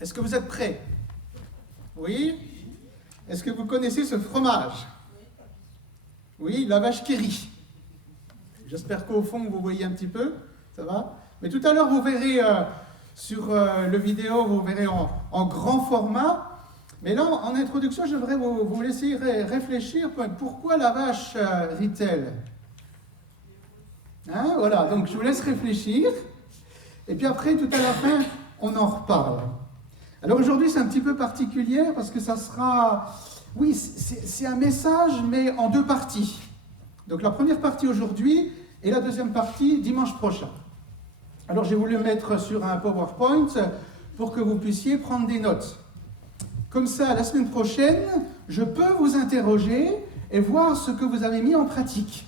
Est-ce que vous êtes prêts? Oui? Est-ce que vous connaissez ce fromage? Oui, la vache qui rit. J'espère qu'au fond, vous voyez un petit peu. Ça va? Mais tout à l'heure, vous verrez sur le vidéo, vous verrez en grand format. Mais là, en introduction, j'aimerais vous laisser réfléchir. Pourquoi la vache rit-elle? Hein, voilà, donc je vous laisse réfléchir. Et puis après, tout à la fin, on en reparle. Alors aujourd'hui, c'est un petit peu particulier parce que ça sera... Oui, c'est un message, mais en deux parties. Donc la première partie aujourd'hui et la deuxième partie dimanche prochain. Alors j'ai voulu mettre sur un PowerPoint pour que vous puissiez prendre des notes. Comme ça, la semaine prochaine, je peux vous interroger et voir ce que vous avez mis en pratique.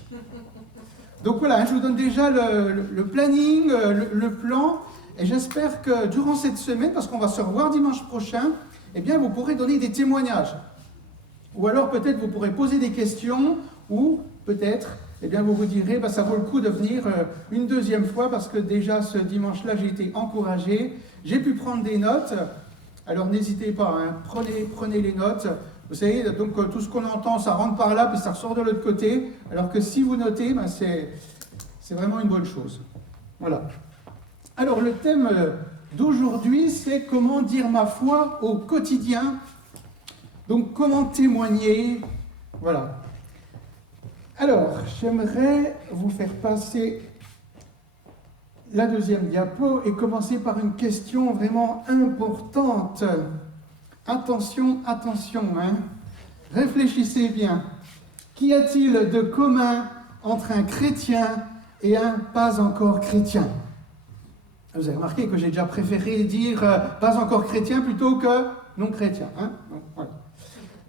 Donc voilà, je vous donne déjà le planning, le plan, et j'espère que durant cette semaine, parce qu'on va se revoir dimanche prochain, eh bien vous pourrez donner des témoignages. Ou alors peut-être vous pourrez poser des questions, ou peut-être, eh bien vous vous direz, ça vaut le coup de venir une deuxième fois, parce que déjà ce dimanche-là, j'ai été encouragé, j'ai pu prendre des notes. Alors n'hésitez pas, hein, prenez les notes. Vous savez, donc tout ce qu'on entend, ça rentre par là, puis ça ressort de l'autre côté. Alors que si vous notez, c'est vraiment une bonne chose. Voilà. Alors le thème d'aujourd'hui, c'est comment dire ma foi au quotidien. Donc comment témoigner. Voilà. Alors, j'aimerais vous faire passer la deuxième diapo et commencer par une question vraiment importante. Attention, attention, hein. Réfléchissez bien. Qu'y a-t-il de commun entre un chrétien et un pas encore chrétien? Vous avez remarqué que j'ai déjà préféré dire pas encore chrétien plutôt que non chrétien. Hein? Donc, voilà.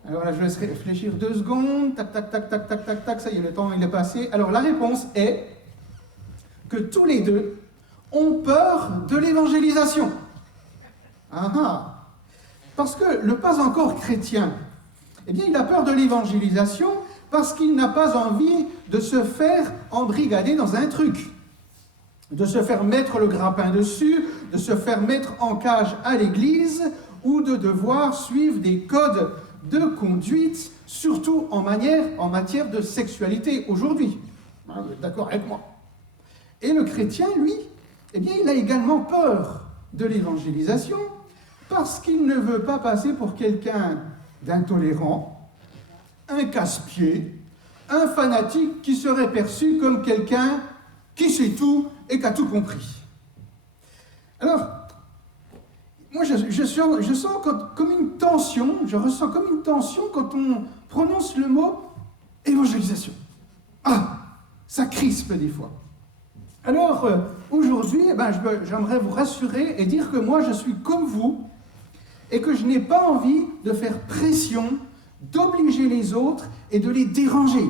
Alors là, je laisse réfléchir 2 secondes. Tac, tac, tac, tac, tac, tac, tac. Ça y est, le temps il est passé. Alors la réponse est que tous les deux ont peur de l'évangélisation. Ah ah. Parce que le pas encore chrétien, eh bien, il a peur de l'évangélisation parce qu'il n'a pas envie de se faire embrigader dans un truc, de se faire mettre le grappin dessus, de se faire mettre en cage à l'église ou de devoir suivre des codes de conduite, surtout en matière de sexualité aujourd'hui. Vous êtes d'accord avec moi? Et le chrétien, lui, eh bien, il a également peur de l'évangélisation parce qu'il ne veut pas passer pour quelqu'un d'intolérant, un casse-pied, un fanatique qui serait perçu comme quelqu'un qui sait tout et qui a tout compris. Alors, moi je sens comme une tension, je ressens comme une tension quand on prononce le mot évangélisation. Ah, ça crispe des fois. Alors, aujourd'hui, j'aimerais vous rassurer et dire que moi je suis comme vous, et que je n'ai pas envie de faire pression, d'obliger les autres et de les déranger.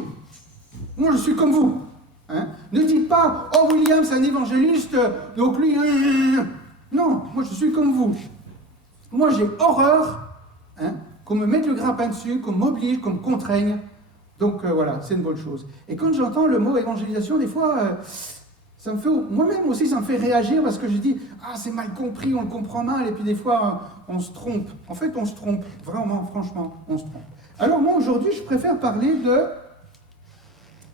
Moi, je suis comme vous. Hein. Ne dites pas « Oh, William, c'est un évangéliste, donc lui... » Non, moi, je suis comme vous. Moi, j'ai horreur qu'on me mette le grappin dessus, qu'on m'oblige, qu'on me contraigne. Donc, voilà, c'est une bonne chose. Et quand j'entends le mot évangélisation, des fois... ça me fait, moi-même aussi, ça me fait réagir parce que je dis « Ah, c'est mal compris, on le comprend mal. » Et puis des fois, on se trompe. En fait, on se trompe. Vraiment, franchement, on se trompe. Alors moi, aujourd'hui, je préfère parler de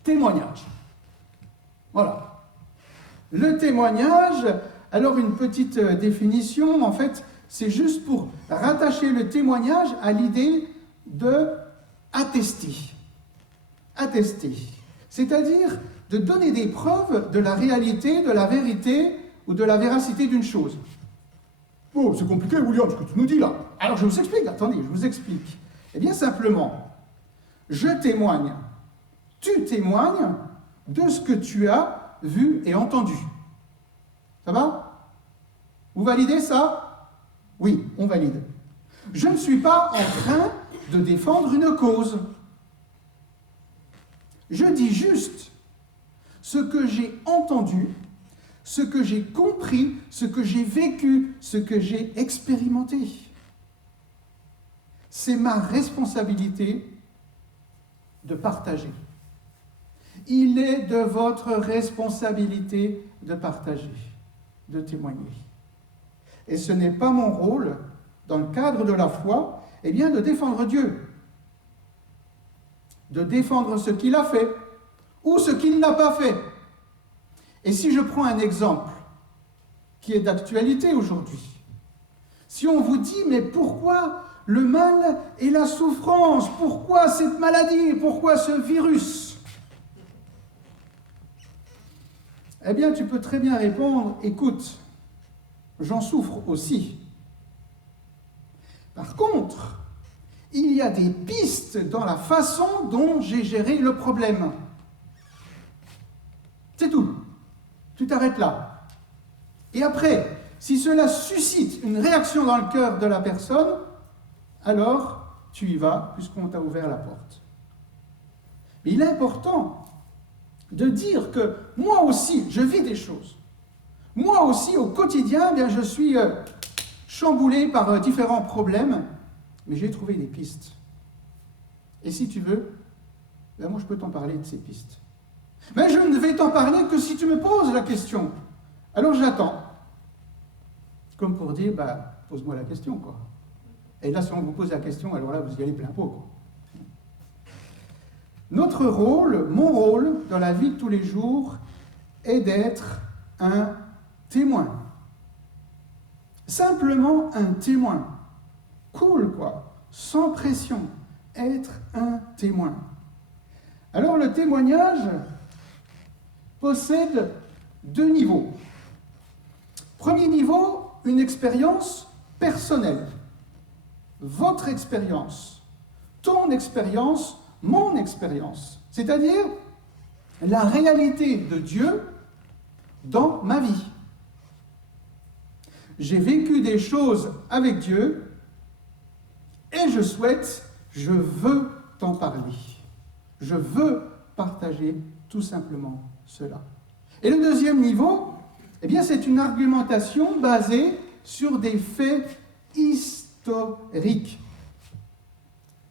témoignage. Voilà. Le témoignage, alors une petite définition, en fait, c'est juste pour rattacher le témoignage à l'idée de attester. Attester. C'est-à-dire de donner des preuves de la réalité, de la vérité ou de la véracité d'une chose. Oh, c'est compliqué, William, ce que tu nous dis là. Alors, je vous explique, attendez, je vous explique. Eh bien, simplement, je témoigne, tu témoignes de ce que tu as vu et entendu. Ça va? Vous validez ça? Oui, on valide. Je ne suis pas en train de défendre une cause. Je dis juste ce que j'ai entendu, ce que j'ai compris, ce que j'ai vécu, ce que j'ai expérimenté. C'est ma responsabilité de partager. Il est de votre responsabilité de partager, de témoigner. Et ce n'est pas mon rôle dans le cadre de la foi, eh bien de défendre Dieu, de défendre ce qu'il a fait ou ce qu'il n'a pas fait. Et si je prends un exemple qui est d'actualité aujourd'hui, si on vous dit, mais pourquoi le mal et la souffrance, pourquoi cette maladie, pourquoi ce virus? Eh bien, tu peux très bien répondre, écoute, j'en souffre aussi. Par contre, il y a des pistes dans la façon dont j'ai géré le problème. C'est tout. Tu t'arrêtes là. Et après, si cela suscite une réaction dans le cœur de la personne, alors tu y vas, puisqu'on t'a ouvert la porte. Mais il est important de dire que moi aussi, je vis des choses. Moi aussi, au quotidien, eh bien, je suis chamboulé par différents problèmes, mais j'ai trouvé des pistes. Et si tu veux, ben moi je peux t'en parler de ces pistes. Mais je ne vais t'en parler que si tu me poses la question. Alors j'attends. Comme pour dire, bah, pose-moi la question, quoi. Et là, si on vous pose la question, alors là, vous y allez plein pot, quoi. Notre rôle, mon rôle, dans la vie de tous les jours, est d'être un témoin. Simplement un témoin. Cool, quoi. Sans pression. Être un témoin. Alors, le témoignage possède deux niveaux. Premier niveau, une expérience personnelle. Votre expérience, ton expérience, mon expérience. C'est-à-dire la réalité de Dieu dans ma vie. J'ai vécu des choses avec Dieu et je veux t'en parler. Je veux partager tout simplement cela. Et le deuxième niveau, eh bien, c'est une argumentation basée sur des faits historiques.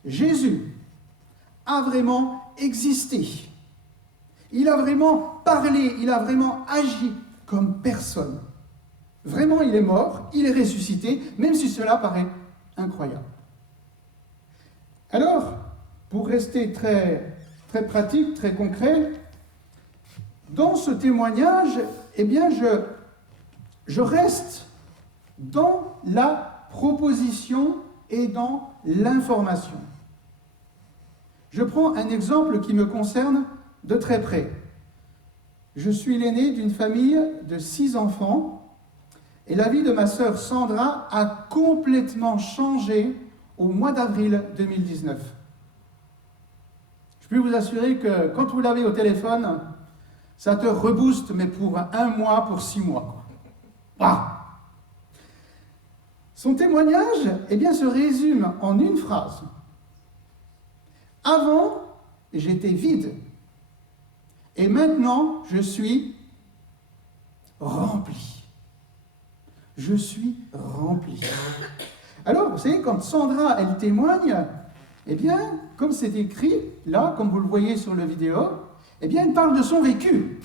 Jésus a vraiment existé. Il a vraiment parlé, il a vraiment agi comme personne. Vraiment, il est mort, il est ressuscité, même si cela paraît incroyable. Alors, pour rester très, très pratique, très concret, dans ce témoignage, eh bien, je reste dans la proposition et dans l'information. Je prends un exemple qui me concerne de très près. Je suis l'aîné d'une famille de 6 enfants et la vie de ma sœur Sandra a complètement changé au mois d'avril 2019. Je peux vous assurer que quand vous l'avez au téléphone, ça te rebooste, mais pour 1 mois, pour 6 mois. Ah. Son témoignage, eh bien, se résume en une phrase. Avant, j'étais vide. Et maintenant, je suis rempli. Je suis rempli. Alors, vous savez, quand Sandra, elle témoigne, eh bien, comme c'est écrit, là, comme vous le voyez sur la vidéo, eh bien, elle parle de son vécu.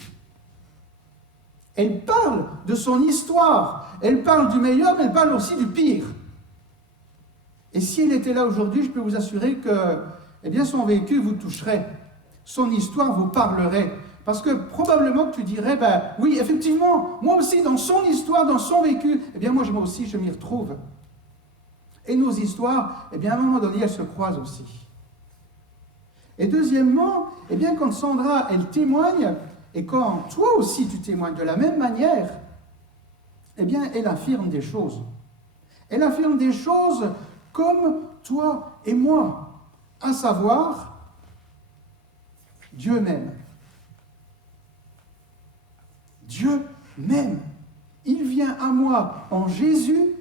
Elle parle de son histoire. Elle parle du meilleur, mais elle parle aussi du pire. Et si elle était là aujourd'hui, je peux vous assurer que, eh bien, son vécu vous toucherait. Son histoire vous parlerait. Parce que probablement que tu dirais, ben oui, effectivement, moi aussi, dans son histoire, dans son vécu, eh bien, moi aussi, je m'y retrouve. Et nos histoires, eh bien, à un moment donné, elles se croisent aussi. Et deuxièmement, eh bien, quand Sandra, elle témoigne, et quand toi aussi tu témoignes de la même manière, eh bien, elle affirme des choses. Elle affirme des choses comme toi et moi, à savoir, Dieu m'aime. Dieu m'aime. Il vient à moi en Jésus,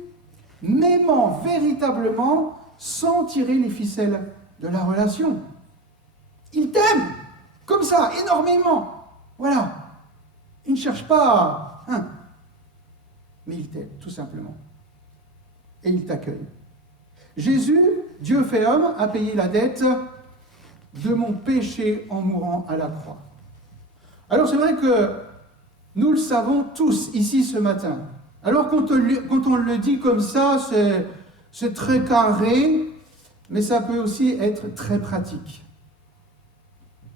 m'aimant véritablement sans tirer les ficelles de la relation. Il t'aime, comme ça, énormément. Voilà. Il ne cherche pas à... mais il t'aime, tout simplement. Et il t'accueille. Jésus, Dieu fait homme, a payé la dette de mon péché en mourant à la croix. Alors c'est vrai que nous le savons tous ici ce matin. Alors quand on le dit comme ça, C'est très carré, mais ça peut aussi être très pratique.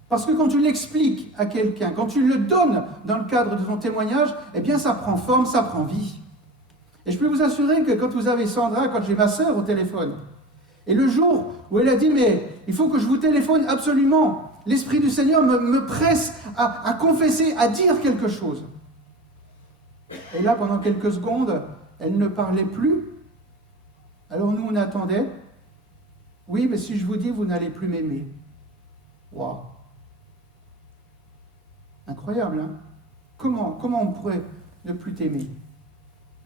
Parce que quand tu l'expliques à quelqu'un, quand tu le donnes dans le cadre de ton témoignage, eh bien ça prend forme, ça prend vie. Et je peux vous assurer que quand vous avez Sandra, quand j'ai ma sœur au téléphone, et le jour où elle a dit « mais il faut que je vous téléphone absolument », l'Esprit du Seigneur me presse à confesser, à dire quelque chose. Et là, pendant quelques secondes, elle ne parlait plus. Alors nous, on attendait. Oui, mais si je vous dis, vous n'allez plus m'aimer. Waouh! Incroyable, hein? Comment on pourrait ne plus t'aimer?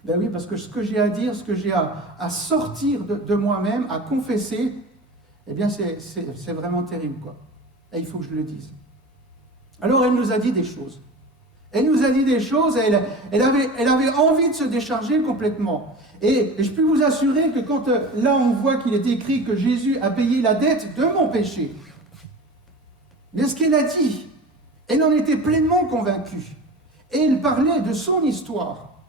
Ben oui, parce que ce que j'ai à dire, ce que j'ai à sortir de moi-même, à confesser, eh bien, c'est vraiment terrible, quoi. Et il faut que je le dise. Alors, elle nous a dit des choses. Elle nous a dit des choses, elle avait envie de se décharger complètement. Et je peux vous assurer que quand là on voit qu'il est écrit que Jésus a payé la dette de mon péché, mais ce qu'elle a dit, elle en était pleinement convaincue. Et elle parlait de son histoire.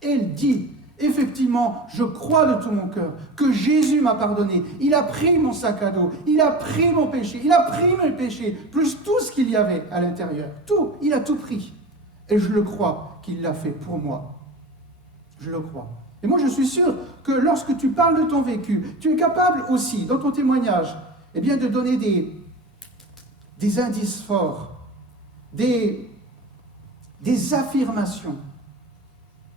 Elle dit, effectivement, je crois de tout mon cœur que Jésus m'a pardonné. Il a pris mon sac à dos, il a pris mon péché, il a pris mes péchés, plus tout ce qu'il y avait à l'intérieur. Tout, il a tout pris. Et je le crois qu'il l'a fait pour moi. Je le crois. Et moi, je suis sûr que lorsque tu parles de ton vécu, tu es capable aussi, dans ton témoignage, eh bien, de donner des indices forts, des affirmations.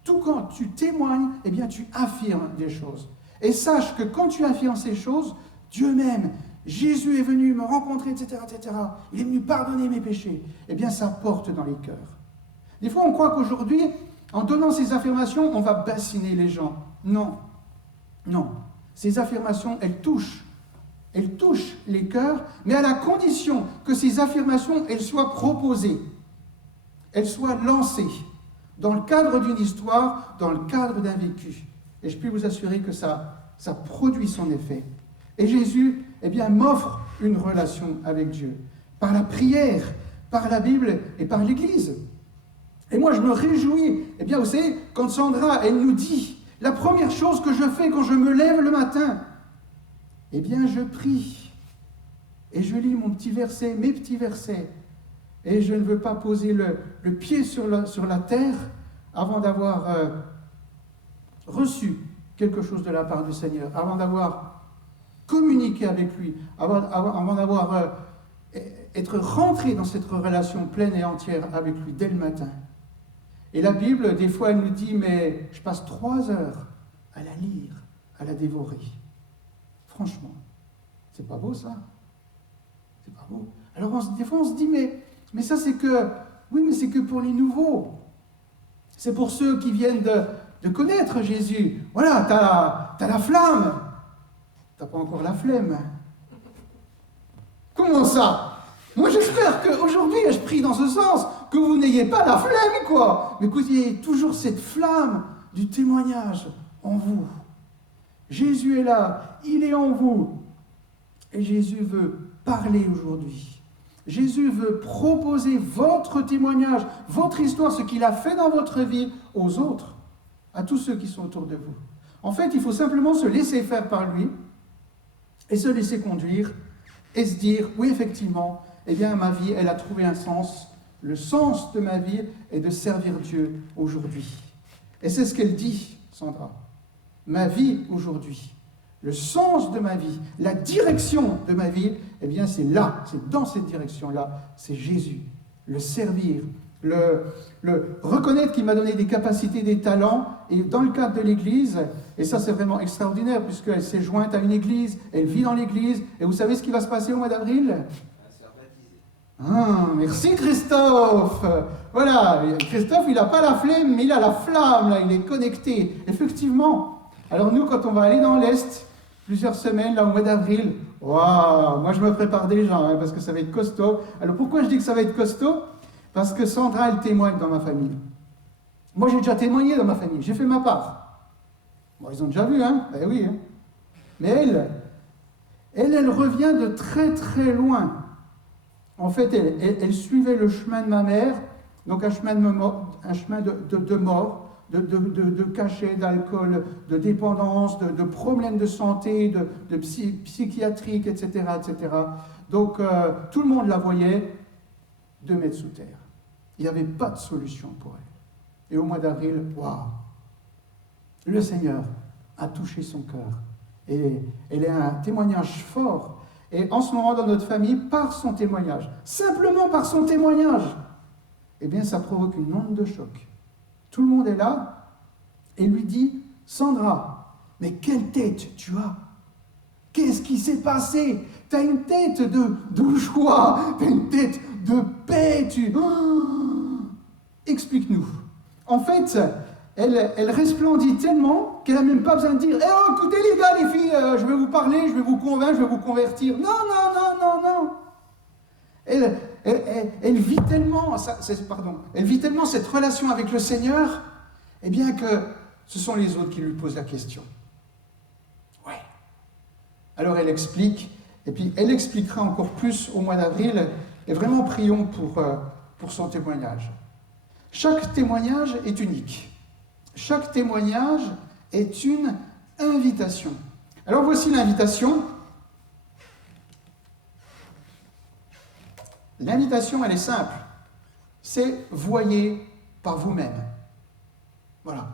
Tout quand tu témoignes, eh bien, tu affirmes des choses. Et sache que quand tu affirmes ces choses, Dieu m'aime, Jésus est venu me rencontrer, etc., etc. Il est venu pardonner mes péchés. Eh bien, ça porte dans les cœurs. Des fois, on croit qu'aujourd'hui, en donnant ces affirmations, on va bassiner les gens. Non. Non. Ces affirmations, elles touchent les cœurs, mais à la condition que ces affirmations, elles soient proposées, elles soient lancées dans le cadre d'une histoire, dans le cadre d'un vécu. Et je peux vous assurer que ça produit son effet. Et Jésus, eh bien, m'offre une relation avec Dieu, par la prière, par la Bible et par l'Église. Et moi, je me réjouis, eh bien, vous savez, quand Sandra, elle nous dit, la première chose que je fais quand je me lève le matin, eh bien, je prie. Et je lis mon petit verset, mes petits versets. Et je ne veux pas poser le pied sur la terre avant d'avoir reçu quelque chose de la part du Seigneur, avant d'avoir communiqué avec lui, avant d'avoir être rentré dans cette relation pleine et entière avec lui dès le matin. Et la Bible, des fois, elle nous dit, mais je passe 3 heures à la lire, à la dévorer. Franchement, c'est pas beau ça? C'est pas beau. Alors des fois, on se dit, mais ça c'est que, oui, mais c'est que pour les nouveaux. C'est pour ceux qui viennent de connaître Jésus. Voilà, t'as la flamme. T'as pas encore la flemme. Comment ça? Moi, j'espère qu'aujourd'hui, je prie dans ce sens, que vous n'ayez pas la flemme, quoi, mais que vous ayez toujours cette flamme du témoignage en vous. Jésus est là, il est en vous. Et Jésus veut parler aujourd'hui. Jésus veut proposer votre témoignage, votre histoire, ce qu'il a fait dans votre vie aux autres, à tous ceux qui sont autour de vous. En fait, il faut simplement se laisser faire par lui et se laisser conduire et se dire, oui, effectivement, eh bien, ma vie, elle a trouvé un sens. Le sens de ma vie est de servir Dieu aujourd'hui. Et c'est ce qu'elle dit, Sandra. Ma vie aujourd'hui, le sens de ma vie, la direction de ma vie, eh bien, c'est là, c'est dans cette direction-là, c'est Jésus. Le servir, le reconnaître qu'il m'a donné des capacités, des talents, et dans le cadre de l'Église, et ça c'est vraiment extraordinaire, puisqu'elle s'est jointe à une Église, elle vit dans l'Église, et vous savez ce qui va se passer au mois d'avril ? Ah, merci Christophe. Voilà, Christophe, il n'a pas la flemme, mais il a la flamme, là, il est connecté. Effectivement. Alors nous, quand on va aller dans l'Est, plusieurs semaines, là, au mois d'avril, waouh, moi je me prépare déjà, hein, parce que ça va être costaud. Alors pourquoi je dis que ça va être costaud ? Parce que Sandra, elle témoigne dans ma famille. Moi, j'ai déjà témoigné dans ma famille, j'ai fait ma part. Bon, ils ont déjà vu, hein ? Eh oui, hein. Mais elle revient de très très loin. En fait, elle suivait le chemin de ma mère, donc un chemin de mort, de cachets, d'alcool, de dépendance, de problèmes de santé, de psychiatriques, etc., etc. Donc tout le monde la voyait 2 mètres sous terre. Il n'y avait pas de solution pour elle. Et au mois d'avril, waouh, le Seigneur a touché son cœur. Et elle est un témoignage fort. Et en ce moment, dans notre famille, par son témoignage, simplement par son témoignage, eh bien, ça provoque une onde de choc. Tout le monde est là et lui dit, Sandra, mais quelle tête tu as? Qu'est-ce qui s'est passé? Tu as une tête de joie, tu as une tête de paix. Explique-nous. En fait, elle resplendit tellement qu'elle n'a même pas besoin de dire oh, écoutez les gars, les filles, je vais vous parler, je vais vous convaincre, je vais vous convertir. Non, non, non, non, non. Elle vit tellement, elle vit tellement cette relation avec le Seigneur, eh bien que ce sont les autres qui lui posent la question. Ouais. Alors elle explique, et puis elle expliquera encore plus au mois d'avril, et vraiment prions pour son témoignage. Chaque témoignage est unique. Chaque témoignage est une invitation. Alors voici l'invitation. L'invitation, elle est simple. C'est voyez par vous-même. Voilà.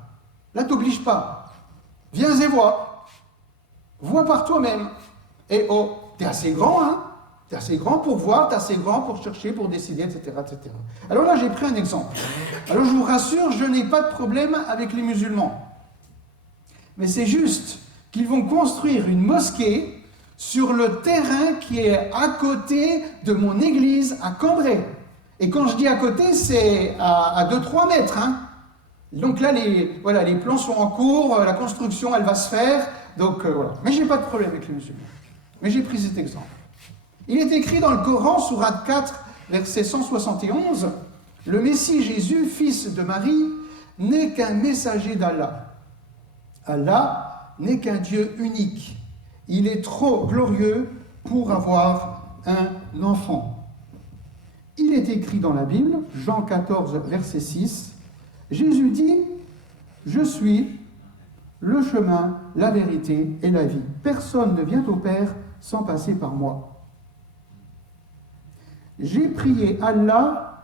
Là, t'oblige pas. Viens et vois. Vois par toi-même. Et oh, t'es assez grand, hein? T'es assez grand pour voir, t'es assez grand pour chercher, pour décider, etc., etc. Alors là, j'ai pris un exemple. Alors je vous rassure, je n'ai pas de problème avec les musulmans. Mais c'est juste qu'ils vont construire une mosquée sur le terrain qui est à côté de mon église à Cambrai. Et quand je dis à côté, c'est à 2-3 mètres. Hein. Donc là, les plans sont en cours, la construction, elle va se faire. Donc voilà. Mais je n'ai pas de problème avec les musulmans. Mais j'ai pris cet exemple. Il est écrit dans le Coran, sourate 4, verset 171, « Le Messie Jésus, fils de Marie, n'est qu'un messager d'Allah. Allah n'est qu'un Dieu unique. Il est trop glorieux pour avoir un enfant. » Il est écrit dans la Bible, Jean 14, verset 6, Jésus dit « Je suis le chemin, la vérité et la vie. Personne ne vient au Père sans passer par moi. » J'ai prié Allah,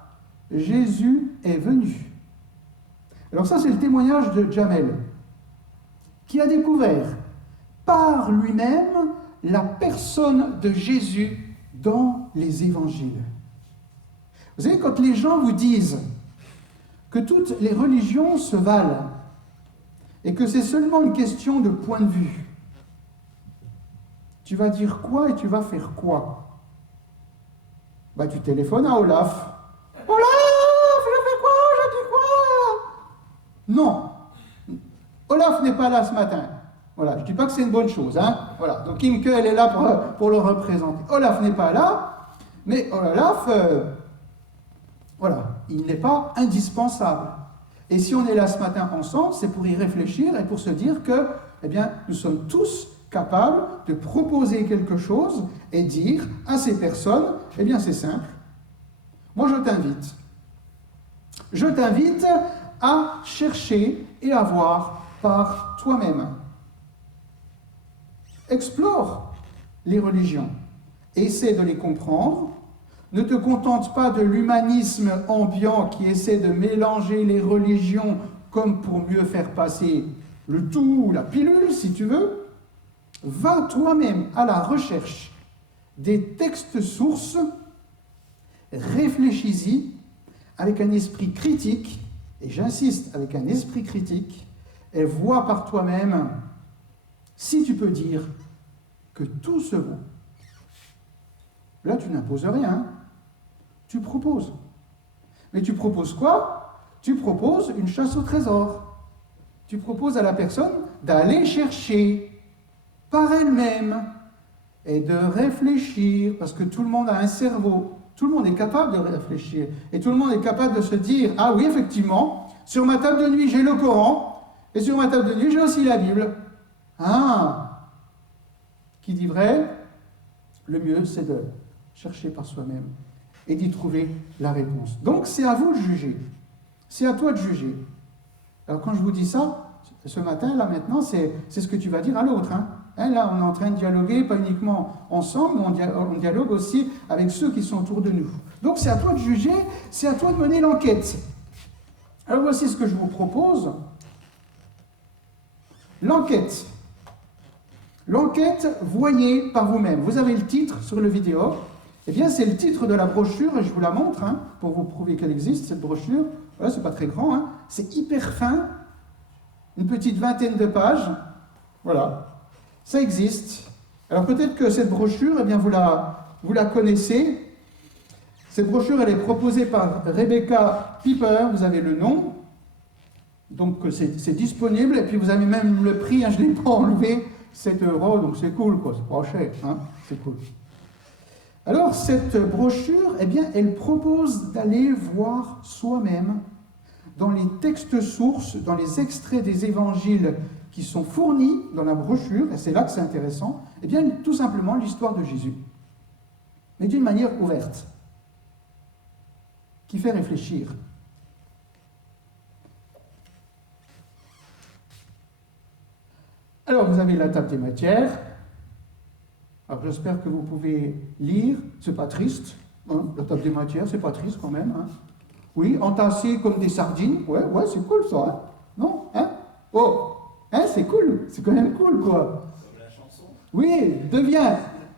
Jésus est venu. Alors ça, c'est le témoignage de Jamel, qui a découvert par lui-même la personne de Jésus dans les évangiles. Vous savez, quand les gens vous disent que toutes les religions se valent et que c'est seulement une question de point de vue, tu vas dire quoi et tu vas faire quoi? Bah, tu téléphones à Olaf. Olaf, je fais quoi? Je dis quoi? Non. Olaf n'est pas là ce matin. Voilà, je ne dis pas que c'est une bonne chose. Hein. Voilà, donc Imke, elle est là pour le représenter. Olaf n'est pas là, mais Olaf, voilà, il n'est pas indispensable. Et si on est là ce matin ensemble, c'est pour y réfléchir et pour se dire que, eh bien, nous sommes tous capables de proposer quelque chose et dire à ces personnes, eh bien c'est simple, moi je t'invite. Je t'invite à chercher et à voir par toi-même. Explore les religions, essaie de les comprendre, ne te contente pas de l'humanisme ambiant qui essaie de mélanger les religions comme pour mieux faire passer le tout ou la pilule si tu veux. Va toi-même à la recherche des textes sources, réfléchis-y avec un esprit critique, et j'insiste, avec un esprit critique, et vois par toi-même si tu peux dire que tout se vaut. Là, tu n'imposes rien, tu proposes. Mais tu proposes quoi? Tu proposes une chasse au trésor. Tu proposes à la personne d'aller chercher par elle-même et de réfléchir, parce que tout le monde a un cerveau, tout le monde est capable de réfléchir, et tout le monde est capable de se dire, ah oui, effectivement, sur ma table de nuit, j'ai le Coran, et sur ma table de nuit, j'ai aussi la Bible. Ah, qui dit vrai? Le mieux, c'est de chercher par soi-même et d'y trouver la réponse. Donc, c'est à vous de juger. C'est à toi de juger. Alors quand je vous dis ça, ce matin, là maintenant, c'est ce que tu vas dire à l'autre. Là, on est en train de dialoguer, pas uniquement ensemble, mais on dialogue aussi avec ceux qui sont autour de nous. Donc c'est à toi de juger, c'est à toi de mener l'enquête. Alors voici ce que je vous propose. L'enquête. L'enquête, voyez par vous-même. Vous avez le titre sur le vidéo. Eh bien, c'est le titre de la brochure, et je vous la montre, pour vous prouver qu'elle existe, cette brochure. Voilà, c'est pas très grand, c'est hyper fin, une petite vingtaine de pages. Voilà, ça existe. Alors peut-être que cette brochure, eh bien, vous la connaissez. Cette brochure, elle est proposée par Rebecca Piper, vous avez le nom. Donc c'est disponible, et puis vous avez même le prix, je ne l'ai pas enlevé, 7 €, donc c'est cool, quoi, c'est pas cher, c'est cool. Alors cette brochure, eh bien, elle propose d'aller voir soi-même dans les textes sources, dans les extraits des évangiles qui sont fournis dans la brochure, et c'est là que c'est intéressant, eh bien, tout simplement l'histoire de Jésus, mais d'une manière ouverte, qui fait réfléchir. Alors, vous avez la table des matières. Alors, j'espère que vous pouvez lire. C'est pas triste. La table des matières, c'est pas triste quand même. Oui, entassés comme des sardines. Ouais, c'est cool ça. Non, Oh, c'est cool. C'est quand même cool, quoi. Comme la chanson. Oui,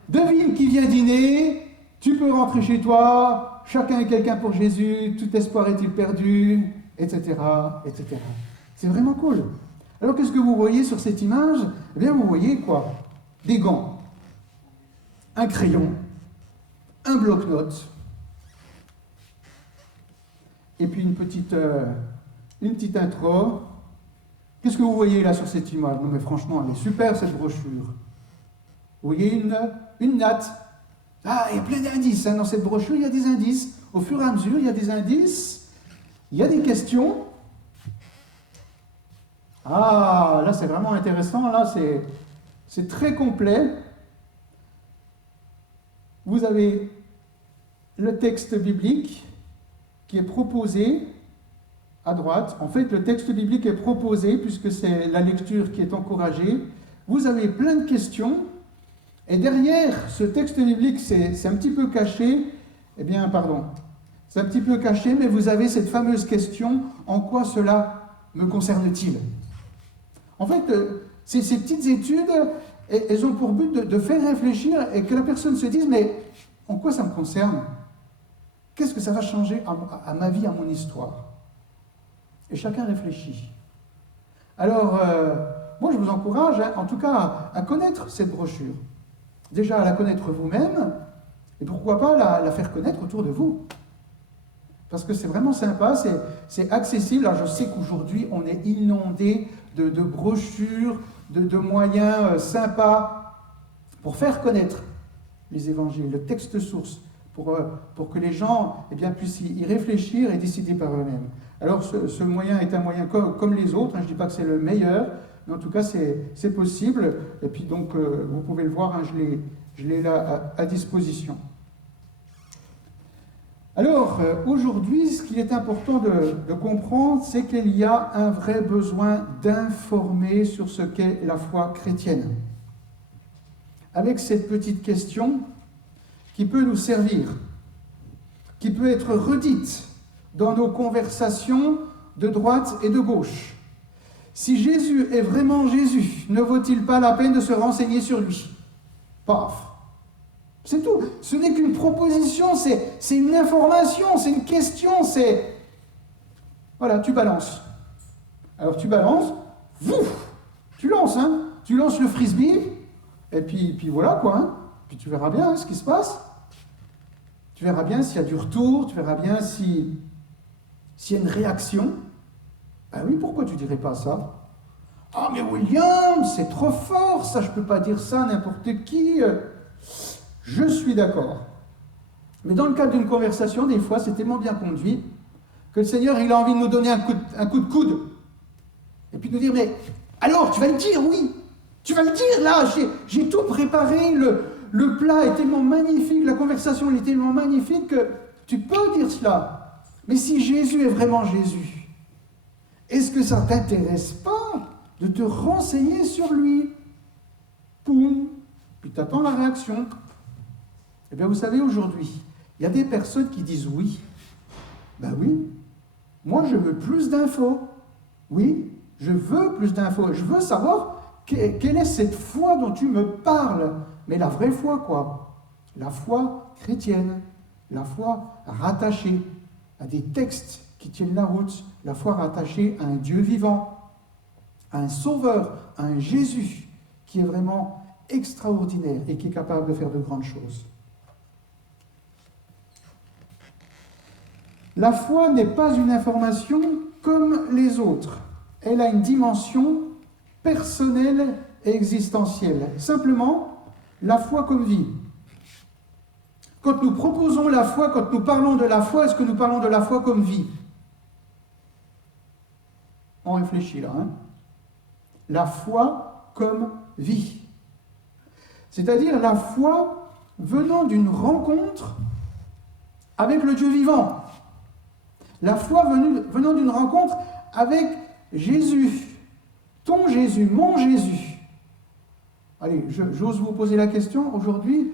devine qui vient dîner. Tu peux rentrer chez toi. Chacun est quelqu'un pour Jésus. Tout espoir est-il perdu, etc., etc. C'est vraiment cool. Alors, qu'est-ce que vous voyez sur cette image? Eh bien, vous voyez quoi? Des gants, un crayon, un bloc-notes, et puis une petite intro. Qu'est-ce que vous voyez là sur cette image? Non, mais franchement, elle est super, cette brochure. Vous voyez une natte. Ah, il y a plein d'indices. Dans cette brochure, il y a des indices. Au fur et à mesure, il y a des indices. Il y a des questions. Ah, là c'est vraiment intéressant, là c'est très complet. Vous avez le texte biblique qui est proposé à droite. En fait, le texte biblique est proposé puisque c'est la lecture qui est encouragée. Vous avez plein de questions et derrière ce texte biblique, c'est un petit peu caché. Eh bien, pardon, c'est un petit peu caché, mais vous avez cette fameuse question, en quoi cela me concerne-t-il ? En fait, ces petites études, elles ont pour but de faire réfléchir et que la personne se dise, mais en quoi ça me concerne? Qu'est-ce que ça va changer à ma vie, à mon histoire? Et chacun réfléchit. Alors, moi je vous encourage, en tout cas, à connaître cette brochure. Déjà, à la connaître vous-même, et pourquoi pas la faire connaître autour de vous. Parce que c'est vraiment sympa, c'est accessible. Alors, je sais qu'aujourd'hui, on est inondé de brochures, de moyens sympas pour faire connaître les évangiles, le texte source, pour que les gens puissent y réfléchir et décider par eux-mêmes. Alors ce moyen est un moyen comme les autres, je ne dis pas que c'est le meilleur, mais en tout cas c'est possible, et puis donc vous pouvez le voir, je l'ai là à disposition. Alors, aujourd'hui, ce qu'il est important de comprendre, c'est qu'il y a un vrai besoin d'informer sur ce qu'est la foi chrétienne. Avec cette petite question qui peut nous servir, qui peut être redite dans nos conversations de droite et de gauche. Si Jésus est vraiment Jésus, ne vaut-il pas la peine de se renseigner sur lui? Paf! C'est tout. Ce n'est qu'une proposition, c'est une information, c'est une question, c'est... Voilà, tu balances. Alors tu balances, tu lances, tu lances le frisbee, et puis voilà quoi, Puis tu verras bien ce qui se passe. Tu verras bien s'il y a du retour, tu verras bien s'il y a une réaction. Ah oui, pourquoi tu dirais pas ça? Ah mais William, c'est trop fort, ça je peux pas dire ça à n'importe qui. Je suis d'accord. Mais dans le cadre d'une conversation, des fois, c'est tellement bien conduit que le Seigneur, il a envie de nous donner un coup de coude. Et puis de nous dire, mais alors, tu vas le dire, oui. Tu vas le dire, là, j'ai tout préparé, le plat est tellement magnifique, la conversation elle est tellement magnifique que tu peux dire cela. Mais si Jésus est vraiment Jésus, Est-ce que ça ne t'intéresse pas de te renseigner sur lui? Poum, puis tu attends la réaction. Eh bien, vous savez, aujourd'hui, il y a des personnes qui disent oui. Ben oui, moi je veux plus d'infos. Oui, je veux plus d'infos. Je veux savoir quelle est cette foi dont tu me parles. Mais la vraie foi, quoi. La foi chrétienne. La foi rattachée à des textes qui tiennent la route. La foi rattachée à un Dieu vivant, à un Sauveur, à un Jésus qui est vraiment extraordinaire et qui est capable de faire de grandes choses. La foi n'est pas une information comme les autres. Elle a une dimension personnelle et existentielle. Simplement, la foi comme vie. Quand nous proposons la foi, quand nous parlons de la foi, est-ce que nous parlons de la foi comme vie? On réfléchit là. La foi comme vie. C'est-à-dire la foi venant d'une rencontre avec le Dieu vivant. La foi venant d'une rencontre avec Jésus. Ton Jésus, mon Jésus. Allez, j'ose vous poser la question aujourd'hui.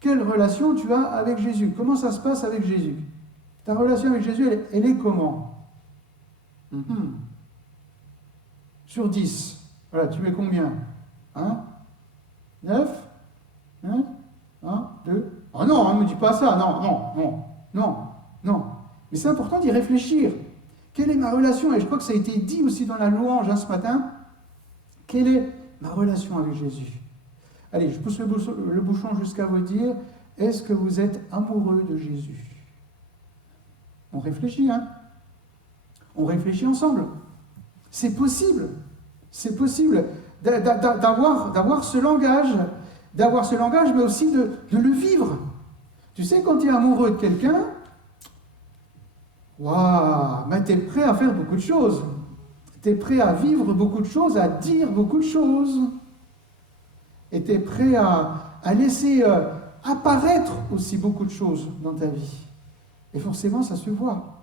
Quelle relation tu as avec Jésus? Comment ça se passe avec Jésus? Ta relation avec Jésus, elle est comment? Sur 10. Voilà, tu mets combien? 9? 1, 2. Oh non, ne me dis pas ça. Non. Mais c'est important d'y réfléchir. Quelle est ma relation? Et je crois que ça a été dit aussi dans la louange ce matin. Quelle est ma relation avec Jésus? Allez, je pousse le bouchon jusqu'à vous dire, est-ce que vous êtes amoureux de Jésus? On réfléchit, On réfléchit ensemble. C'est possible d'avoir ce langage, mais aussi de le vivre. Tu sais, quand tu es amoureux de quelqu'un, waouh, mais tu es prêt à faire beaucoup de choses. Tu es prêt à vivre beaucoup de choses, à dire beaucoup de choses. Et tu es prêt à laisser apparaître aussi beaucoup de choses dans ta vie. Et forcément, ça se voit.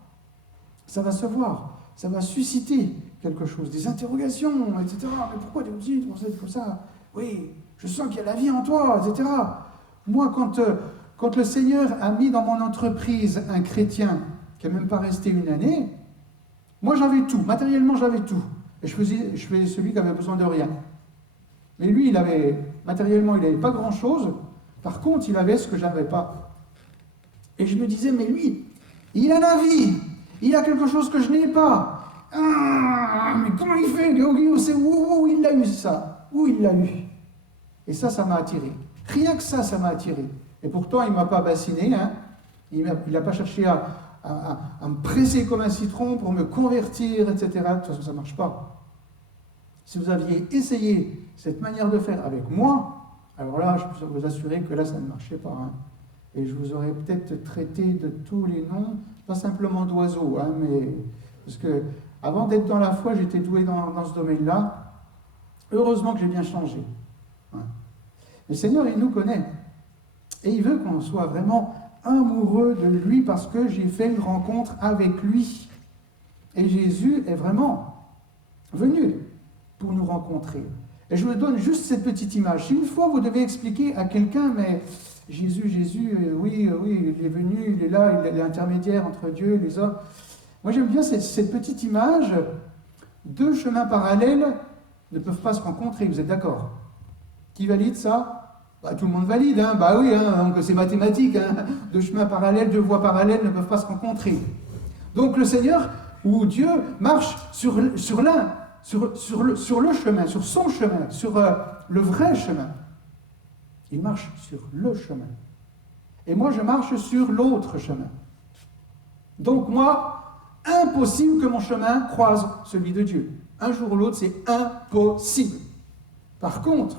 Ça va se voir. Ça va susciter quelque chose, des interrogations, etc. Mais pourquoi tu me dis comme ça? Oui, je sens qu'il y a la vie en toi, etc. Moi, quand le Seigneur a mis dans mon entreprise un chrétien qui n'a même pas resté une année, moi j'avais tout, matériellement j'avais tout. Et je faisais celui qui avait besoin de rien. Mais lui, matériellement, il n'avait pas grand-chose. Par contre, il avait ce que je n'avais pas. Et je me disais, mais lui, il a la vie. Il a quelque chose que je n'ai pas. Ah, mais comment il fait? Où il l'a eu ça? Où il l'a eu? Et ça m'a attiré. Rien que ça m'a attiré. Et pourtant, il ne m'a pas bassiné. Il n'a pas cherché à me presser comme un citron pour me convertir, etc. De toute façon, ça ne marche pas. Si vous aviez essayé cette manière de faire avec moi, alors là, je peux vous assurer que là, ça ne marchait pas. Et je vous aurais peut-être traité de tous les noms, pas simplement d'oiseaux, mais parce que avant d'être dans la foi, j'étais doué dans ce domaine-là. Heureusement que j'ai bien changé. Le Seigneur, il nous connaît. Et il veut qu'on soit vraiment amoureux de lui parce que j'ai fait une rencontre avec lui. Et Jésus est vraiment venu pour nous rencontrer. Et je vous donne juste cette petite image. Si une fois vous devez expliquer à quelqu'un, mais Jésus, oui, il est venu, il est là, il est l'intermédiaire entre Dieu et les hommes. Moi j'aime bien cette petite image. Deux chemins parallèles ne peuvent pas se rencontrer, vous êtes d'accord? Qui valide ça? Tout le monde valide, donc c'est mathématique. Deux chemins parallèles, deux voies parallèles ne peuvent pas se rencontrer. Donc le Seigneur ou Dieu marche sur l'un, sur le chemin, sur son chemin, sur le vrai chemin. Il marche sur le chemin. Et moi, je marche sur l'autre chemin. Donc moi, impossible que mon chemin croise celui de Dieu. Un jour ou l'autre, c'est impossible. Par contre,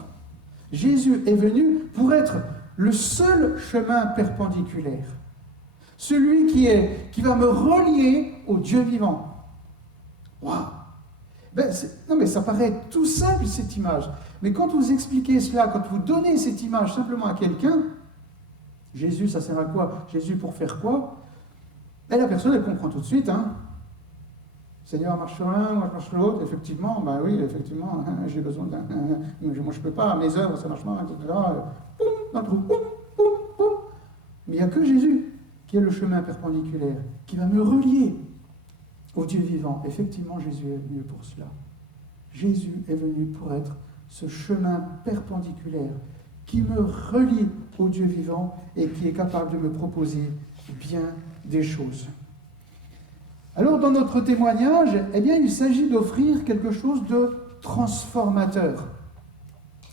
Jésus est venu pour être le seul chemin perpendiculaire. Celui qui va me relier au Dieu vivant. Waouh! Non mais ça paraît tout simple cette image. Mais quand vous expliquez cela, quand vous donnez cette image simplement à quelqu'un, Jésus, ça sert à quoi? Jésus pour faire quoi? La personne, elle comprend tout de suite. Seigneur marche sur l'un, moi je marche sur l'autre. Effectivement, bah oui, effectivement, j'ai besoin d'un. Moi je peux pas, mes œuvres, ça marche pas, etc. Poum, dans le trou, poum, poum, poum. Mais il n'y a que Jésus qui est le chemin perpendiculaire, qui va me relier au Dieu vivant. Effectivement, Jésus est venu pour cela. Jésus est venu pour être ce chemin perpendiculaire qui me relie au Dieu vivant et qui est capable de me proposer bien des choses. Alors, dans notre témoignage, eh bien, il s'agit d'offrir quelque chose de transformateur,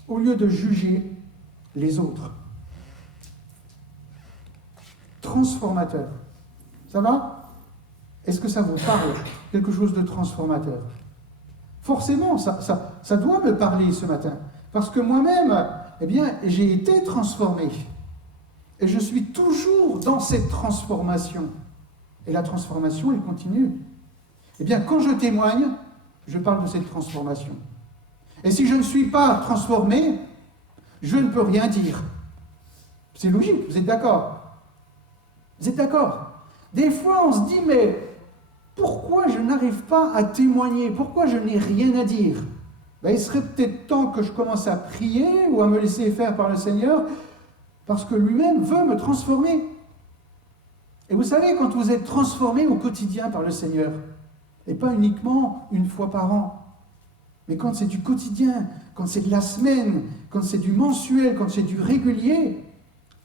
au lieu de juger les autres. Transformateur. Ça va ? Est-ce que ça vous parle, quelque chose de transformateur ? Forcément, ça doit me parler ce matin, parce que moi-même, eh bien, j'ai été transformé. Et je suis toujours dans cette transformation. Et la transformation, elle continue. Eh bien, quand je témoigne, je parle de cette transformation. Et si je ne suis pas transformé, je ne peux rien dire. C'est logique, vous êtes d'accord ? Vous êtes d'accord ? Des fois, on se dit, mais pourquoi je n'arrive pas à témoigner ? Pourquoi je n'ai rien à dire ? Il serait peut-être temps que je commence à prier ou à me laisser faire par le Seigneur, parce que lui-même veut me transformer. Et vous savez, quand vous êtes transformé au quotidien par le Seigneur, et pas uniquement une fois par an, mais quand c'est du quotidien, quand c'est de la semaine, quand c'est du mensuel, quand c'est du régulier,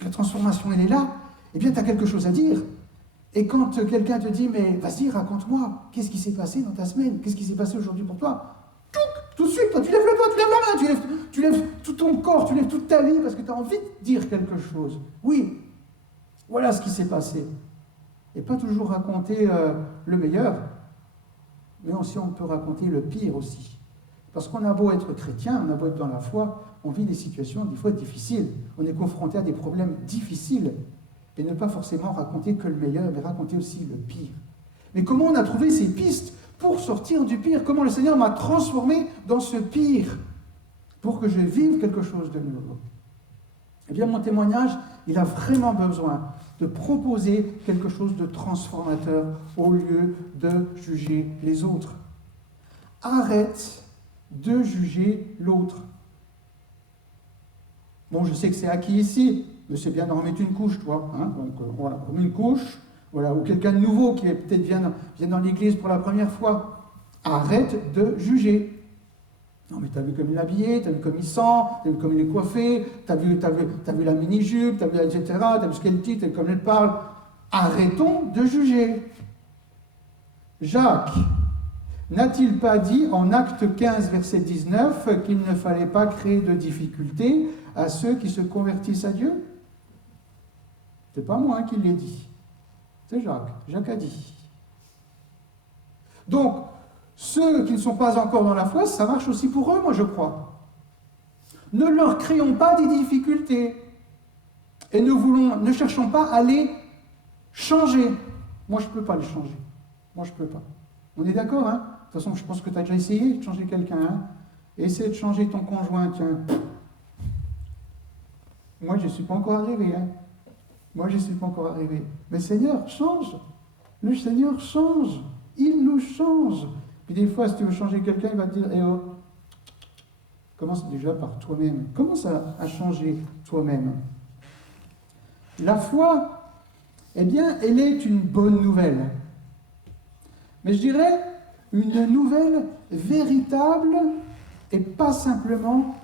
la transformation elle est là, eh bien tu as quelque chose à dire. Et quand quelqu'un te dit, mais vas-y, raconte-moi, qu'est-ce qui s'est passé dans ta semaine ? Qu'est-ce qui s'est passé aujourd'hui pour toi ? Tout de suite, toi, tu lèves le doigt, tu lèves la main, tu lèves tout ton corps, tu lèves toute ta vie, parce que tu as envie de dire quelque chose. Oui, voilà ce qui s'est passé. Et pas toujours raconter le meilleur, mais aussi on peut raconter le pire aussi. Parce qu'on a beau être chrétien, on a beau être dans la foi, on vit des situations des fois difficiles. On est confronté à des problèmes difficiles. Et ne pas forcément raconter que le meilleur, mais raconter aussi le pire. Mais comment on a trouvé ces pistes pour sortir du pire ? Comment le Seigneur m'a transformé dans ce pire pour que je vive quelque chose de nouveau ? Eh bien, mon témoignage, il a vraiment besoin de proposer quelque chose de transformateur au lieu de juger les autres. Arrête de juger l'autre. Bon, je sais que c'est acquis ici, mais c'est bien d'en remettre une couche, toi. Hein, donc voilà, remets une couche, voilà, ou quelqu'un de nouveau qui peut-être vient dans l'église pour la première fois. Arrête de juger. Non mais t'as vu comme il est habillé, t'as vu comme il sent, t'as vu comme il est coiffé, t'as vu la mini-jupe, t'as vu etc., t'as vu ce qu'elle dit, t'as vu comme elle parle. Arrêtons de juger. Jacques n'a-t-il pas dit en Acte 15, verset 19, qu'il ne fallait pas créer de difficultés à ceux qui se convertissent à Dieu ? C'est pas moi qui l'ai dit. C'est Jacques. Jacques a dit. Donc, ceux qui ne sont pas encore dans la foi, ça marche aussi pour eux, moi je crois. Ne leur créons pas des difficultés. Et ne cherchons pas à les changer. Moi je ne peux pas les changer. Moi je ne peux pas. On est d'accord, hein ? De toute façon, je pense que tu as déjà essayé de changer quelqu'un. Hein ? Essaie de changer ton conjoint, tiens. Moi je ne suis pas encore arrivé, hein ? Moi je ne suis pas encore arrivé. Mais le Seigneur change. Le Seigneur change. Il nous change. Puis des fois, si tu veux changer quelqu'un, il va te dire, eh oh, commence déjà par toi-même. Commence à changer toi-même. La foi, eh bien, elle est une bonne nouvelle. Mais je dirais, une nouvelle véritable et pas simplement,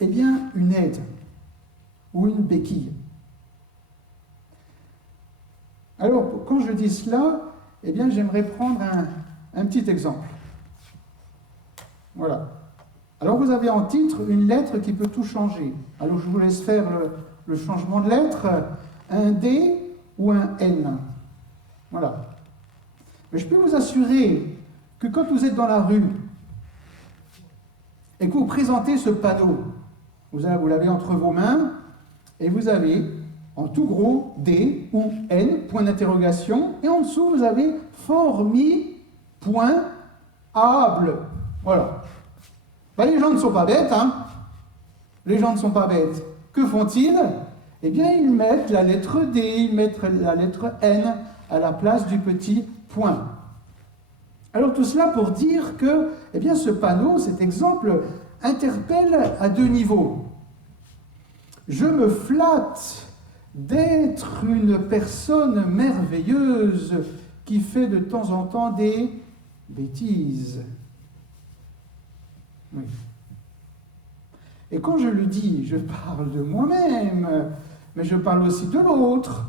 eh bien, une aide ou une béquille. Alors, quand je dis cela, eh bien, j'aimerais prendre un petit exemple. Voilà. Alors, vous avez en titre une lettre qui peut tout changer. Alors, je vous laisse faire le changement de lettre, un D ou un N. Voilà. Mais je peux vous assurer que quand vous êtes dans la rue et que vous présentez ce panneau, vous l'avez entre vos mains et vous avez en tout gros D ou N, point d'interrogation, et en dessous vous avez formidable. Voilà. Les gens ne sont pas bêtes, hein. Les gens ne sont pas bêtes. Que font-ils ? Eh bien, ils mettent la lettre D, ils mettent la lettre N à la place du petit point. Alors tout cela pour dire que eh bien, ce panneau, cet exemple, interpelle à deux niveaux. Je me flatte d'être une personne merveilleuse qui fait de temps en temps des bêtises. Oui. Et quand je le dis, je parle de moi-même, mais je parle aussi de l'autre.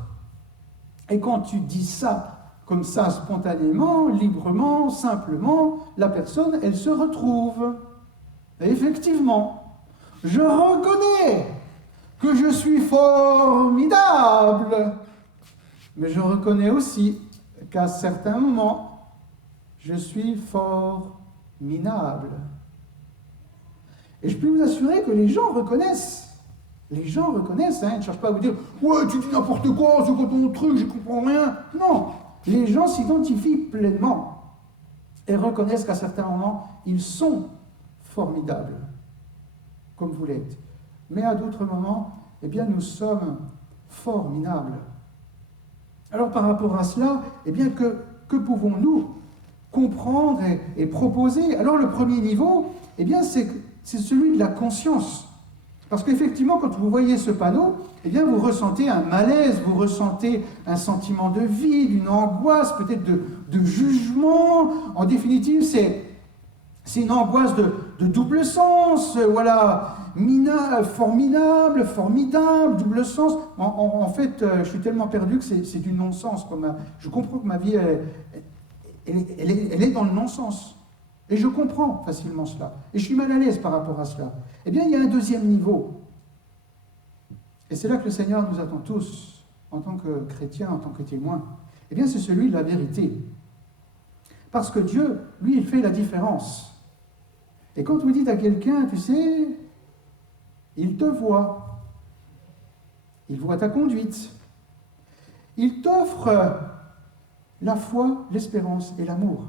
Et quand tu dis ça, comme ça, spontanément, librement, simplement, la personne, elle se retrouve. Et effectivement, je reconnais que je suis formidable, mais je reconnais aussi qu'à certains moments, je suis fort minable. Et je peux vous assurer que les gens reconnaissent. Les gens reconnaissent, hein, ils ne cherchent pas à vous dire « Ouais, tu dis n'importe quoi, c'est quoi ton truc, je comprends rien. » Non, les gens s'identifient pleinement et reconnaissent qu'à certains moments, ils sont formidables, comme vous l'êtes. Mais à d'autres moments, eh bien, nous sommes formidables. Alors, par rapport à cela, eh bien, que pouvons-nous comprendre et proposer? Alors, le premier niveau, eh bien, c'est celui de la conscience. Parce qu'effectivement, quand vous voyez ce panneau, eh bien, vous ressentez un malaise, vous ressentez un sentiment de vide, une angoisse, peut-être de jugement. En définitive, c'est une angoisse de double sens, voilà, formidable, formidable, double sens. En fait, je suis tellement perdu que c'est du non-sens. Je comprends que ma vie, elle est dans le non-sens. Et je comprends facilement cela. Et je suis mal à l'aise par rapport à cela. Eh bien, il y a un deuxième niveau. Et c'est là que le Seigneur nous attend tous, en tant que chrétiens, en tant que témoins. Eh bien, c'est celui de la vérité. Parce que Dieu, lui, il fait la différence. Et quand vous dites à quelqu'un, tu sais, il te voit. Il voit ta conduite. Il t'offre la foi, l'espérance et l'amour.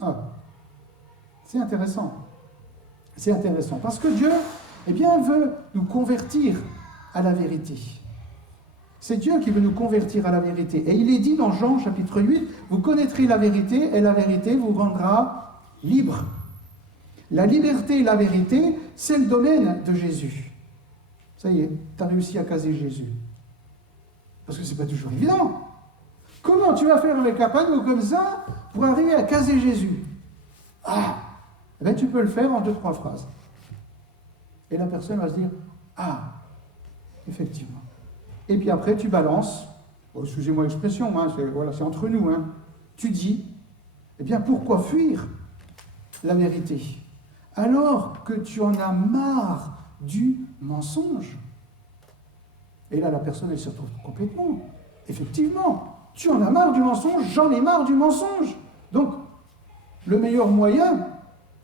Ah, c'est intéressant. C'est intéressant parce que Dieu, eh bien, veut nous convertir à la vérité. C'est Dieu qui veut nous convertir à la vérité. Et il est dit dans Jean chapitre 8, vous connaîtrez la vérité et la vérité vous rendra libre. La liberté et la vérité, c'est le domaine de Jésus. Ça y est, tu as réussi à caser Jésus. Parce que ce n'est pas toujours évident. Comment tu vas faire avec un panneau comme ça pour arriver à caser Jésus? Ah, eh bien, tu peux le faire en 2-3 phrases. Et la personne va se dire, ah, effectivement. Et puis après, tu balances, oh, excusez-moi l'expression, hein, c'est entre nous, hein, tu dis, eh bien, pourquoi fuir la vérité alors que tu en as marre du mensonge? Et là, la personne, elle se retrouve complètement. Effectivement, tu en as marre du mensonge, j'en ai marre du mensonge. Donc, le meilleur moyen,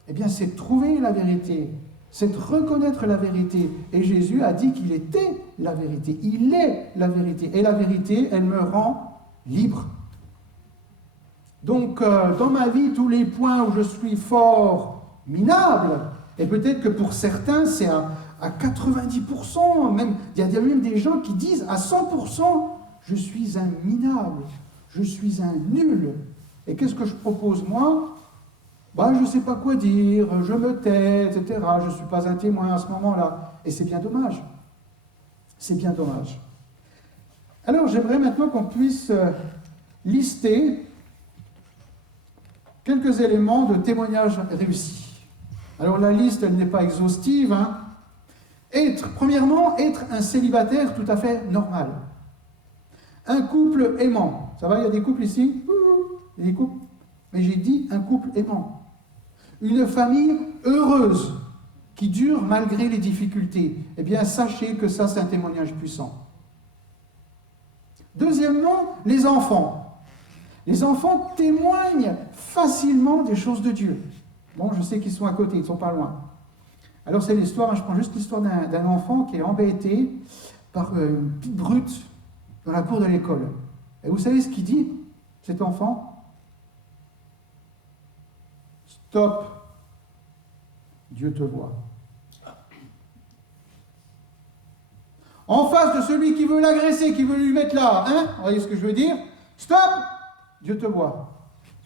eh bien, c'est de trouver la vérité, c'est de reconnaître la vérité. Et Jésus a dit qu'il était la vérité. Il est la vérité. Et la vérité, elle me rend libre. Donc, dans ma vie, tous les points où je suis fort, minable, et peut-être que pour certains, c'est à 90%, même, il y a même des gens qui disent à 100%, je suis un minable, je suis un nul. Et qu'est-ce que je propose, moi? Je ne sais pas quoi dire, je me tais, etc. Je ne suis pas un témoin à ce moment-là. Et c'est bien dommage. C'est bien dommage. Alors, j'aimerais maintenant qu'on puisse lister quelques éléments de témoignages réussis. Alors, la liste, elle n'est pas exhaustive. Hein. Premièrement, être un célibataire tout à fait normal. Un couple aimant. Ça va, il y a des couples ici? Il y a des couples? Mais j'ai dit un couple aimant. Une famille heureuse qui dure malgré les difficultés. Eh bien, sachez que ça, c'est un témoignage puissant. Deuxièmement, les enfants. Les enfants témoignent facilement des choses de Dieu. Bon, je sais qu'ils sont à côté, ils ne sont pas loin. Alors, c'est l'histoire, je prends juste l'histoire d'un enfant qui est embêté par une petite brute dans la cour de l'école. Et vous savez ce qu'il dit, cet enfant? Stop, Dieu te voit. En face de celui qui veut l'agresser, qui veut lui mettre là, hein, vous voyez ce que je veux dire? Stop, Dieu te voit.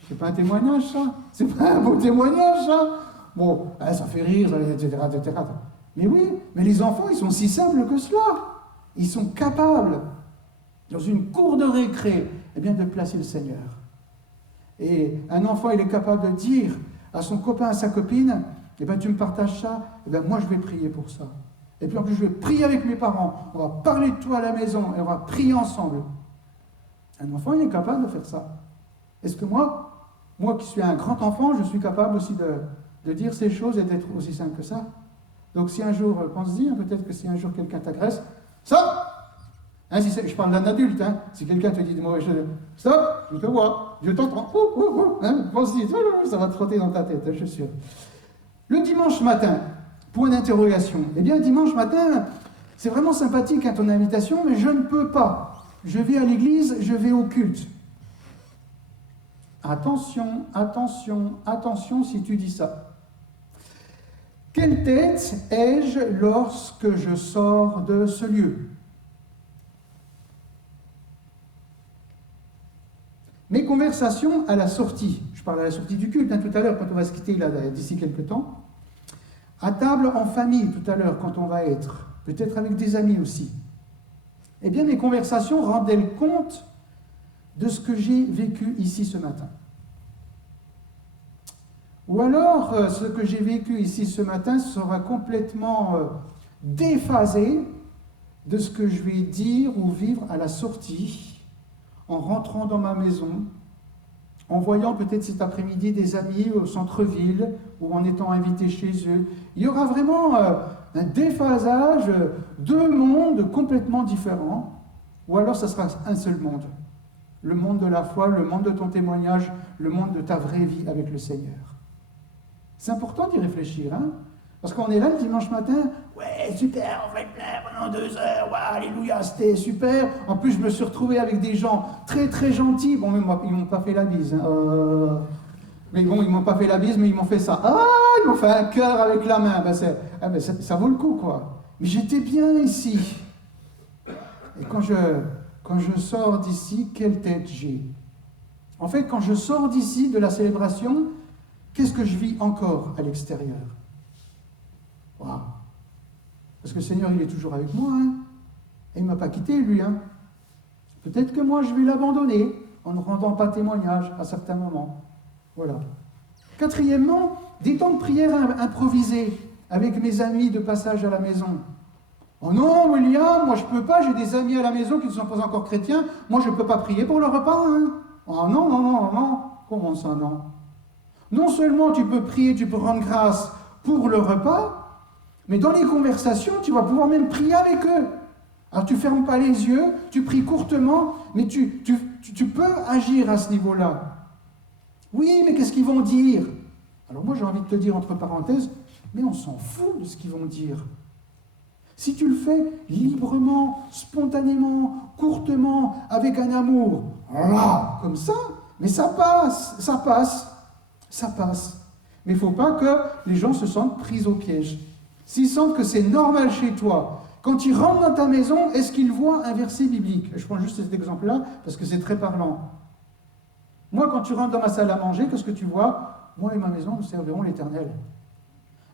C'est pas un témoignage, ça? C'est pas un beau témoignage, ça? Bon, ça fait rire, etc., etc. Mais oui, mais les enfants, ils sont si simples que cela. Ils sont capables, dans une cour de récré, eh bien, de placer le Seigneur. Et un enfant, il est capable de dire à son copain, à sa copine, eh bien, tu me partages ça, eh bien, moi, je vais prier pour ça. Et puis, en plus, je vais prier avec mes parents. On va parler de toi à la maison et on va prier ensemble. Un enfant, il est capable de faire ça. Est-ce que moi qui suis un grand enfant, je suis capable aussi de dire ces choses et d'être aussi simple que ça? Donc, si un jour, pense-y, peut-être que si un jour quelqu'un t'agresse, stop! Hein, je parle d'un adulte, hein, si quelqu'un te dit de mauvaises choses, stop, je te vois, je t'entends, hein, pense-y, ça va te trotter dans ta tête, je suis sûr. Le dimanche matin, point d'interrogation. Eh bien, dimanche matin, c'est vraiment sympathique hein, ton invitation, mais je ne peux pas. Je vais à l'église, je vais au culte. Attention, attention, attention si tu dis ça. Quelle tête ai-je lorsque je sors de ce lieu? Mes conversations à la sortie, je parle à la sortie du culte hein, tout à l'heure, quand on va se quitter là, d'ici quelques temps, à table en famille tout à l'heure, quand on va être, peut-être avec des amis aussi, eh bien mes conversations rendent-elles compte de ce que j'ai vécu ici ce matin? Ou alors, ce que j'ai vécu ici ce matin sera complètement déphasé de ce que je vais dire ou vivre à la sortie, en rentrant dans ma maison, en voyant peut-être cet après-midi des amis au centre-ville ou en étant invité chez eux. Il y aura vraiment un déphasage, deux mondes complètement différents, ou alors ça sera un seul monde. Le monde de la foi, le monde de ton témoignage, le monde de ta vraie vie avec le Seigneur. C'est important d'y réfléchir, hein? Parce qu'on est là le dimanche matin, ouais, super, on va être plein pendant 2 heures, ouais, alléluia, c'était super. En plus, je me suis retrouvé avec des gens très très gentils. Bon, mais ils m'ont pas fait la bise. Hein. Mais bon, ils m'ont pas fait la bise, mais ils m'ont fait ça. Ah, ils m'ont fait un cœur avec la main. Ça vaut le coup, quoi. Mais j'étais bien ici. Et quand je sors d'ici, quelle tête j'ai? En fait, quand je sors d'ici de la célébration, qu'est-ce que je vis encore à l'extérieur? Wow. Parce que le Seigneur, il est toujours avec moi. Hein. Et il ne m'a pas quitté, lui. Hein. Peut-être que moi, je vais l'abandonner en ne rendant pas témoignage à certains moments. Voilà. Quatrièmement, des temps de prière improvisés avec mes amis de passage à la maison. Oh non, William, moi je ne peux pas, j'ai des amis à la maison qui ne sont pas encore chrétiens, moi je ne peux pas prier pour le repas. Hein. Oh non, non, non, non. Comment ça, non? Non seulement tu peux prier, tu peux rendre grâce pour le repas, mais dans les conversations, tu vas pouvoir même prier avec eux. Alors tu ne fermes pas les yeux, tu pries courtement, mais tu peux agir à ce niveau-là. Oui, mais qu'est-ce qu'ils vont dire? Alors moi j'ai envie de te dire entre parenthèses, mais on s'en fout de ce qu'ils vont dire. Si tu le fais librement, spontanément, courtement, avec un amour, là, comme ça, mais ça passe, ça passe, ça passe. Mais il ne faut pas que les gens se sentent pris au piège. S'ils sentent que c'est normal chez toi, quand ils rentrent dans ta maison, est-ce qu'ils voient un verset biblique? Je prends juste cet exemple-là parce que c'est très parlant. Moi, quand tu rentres dans ma salle à manger, qu'est-ce que tu vois? Moi et ma maison, nous servirons l'Éternel.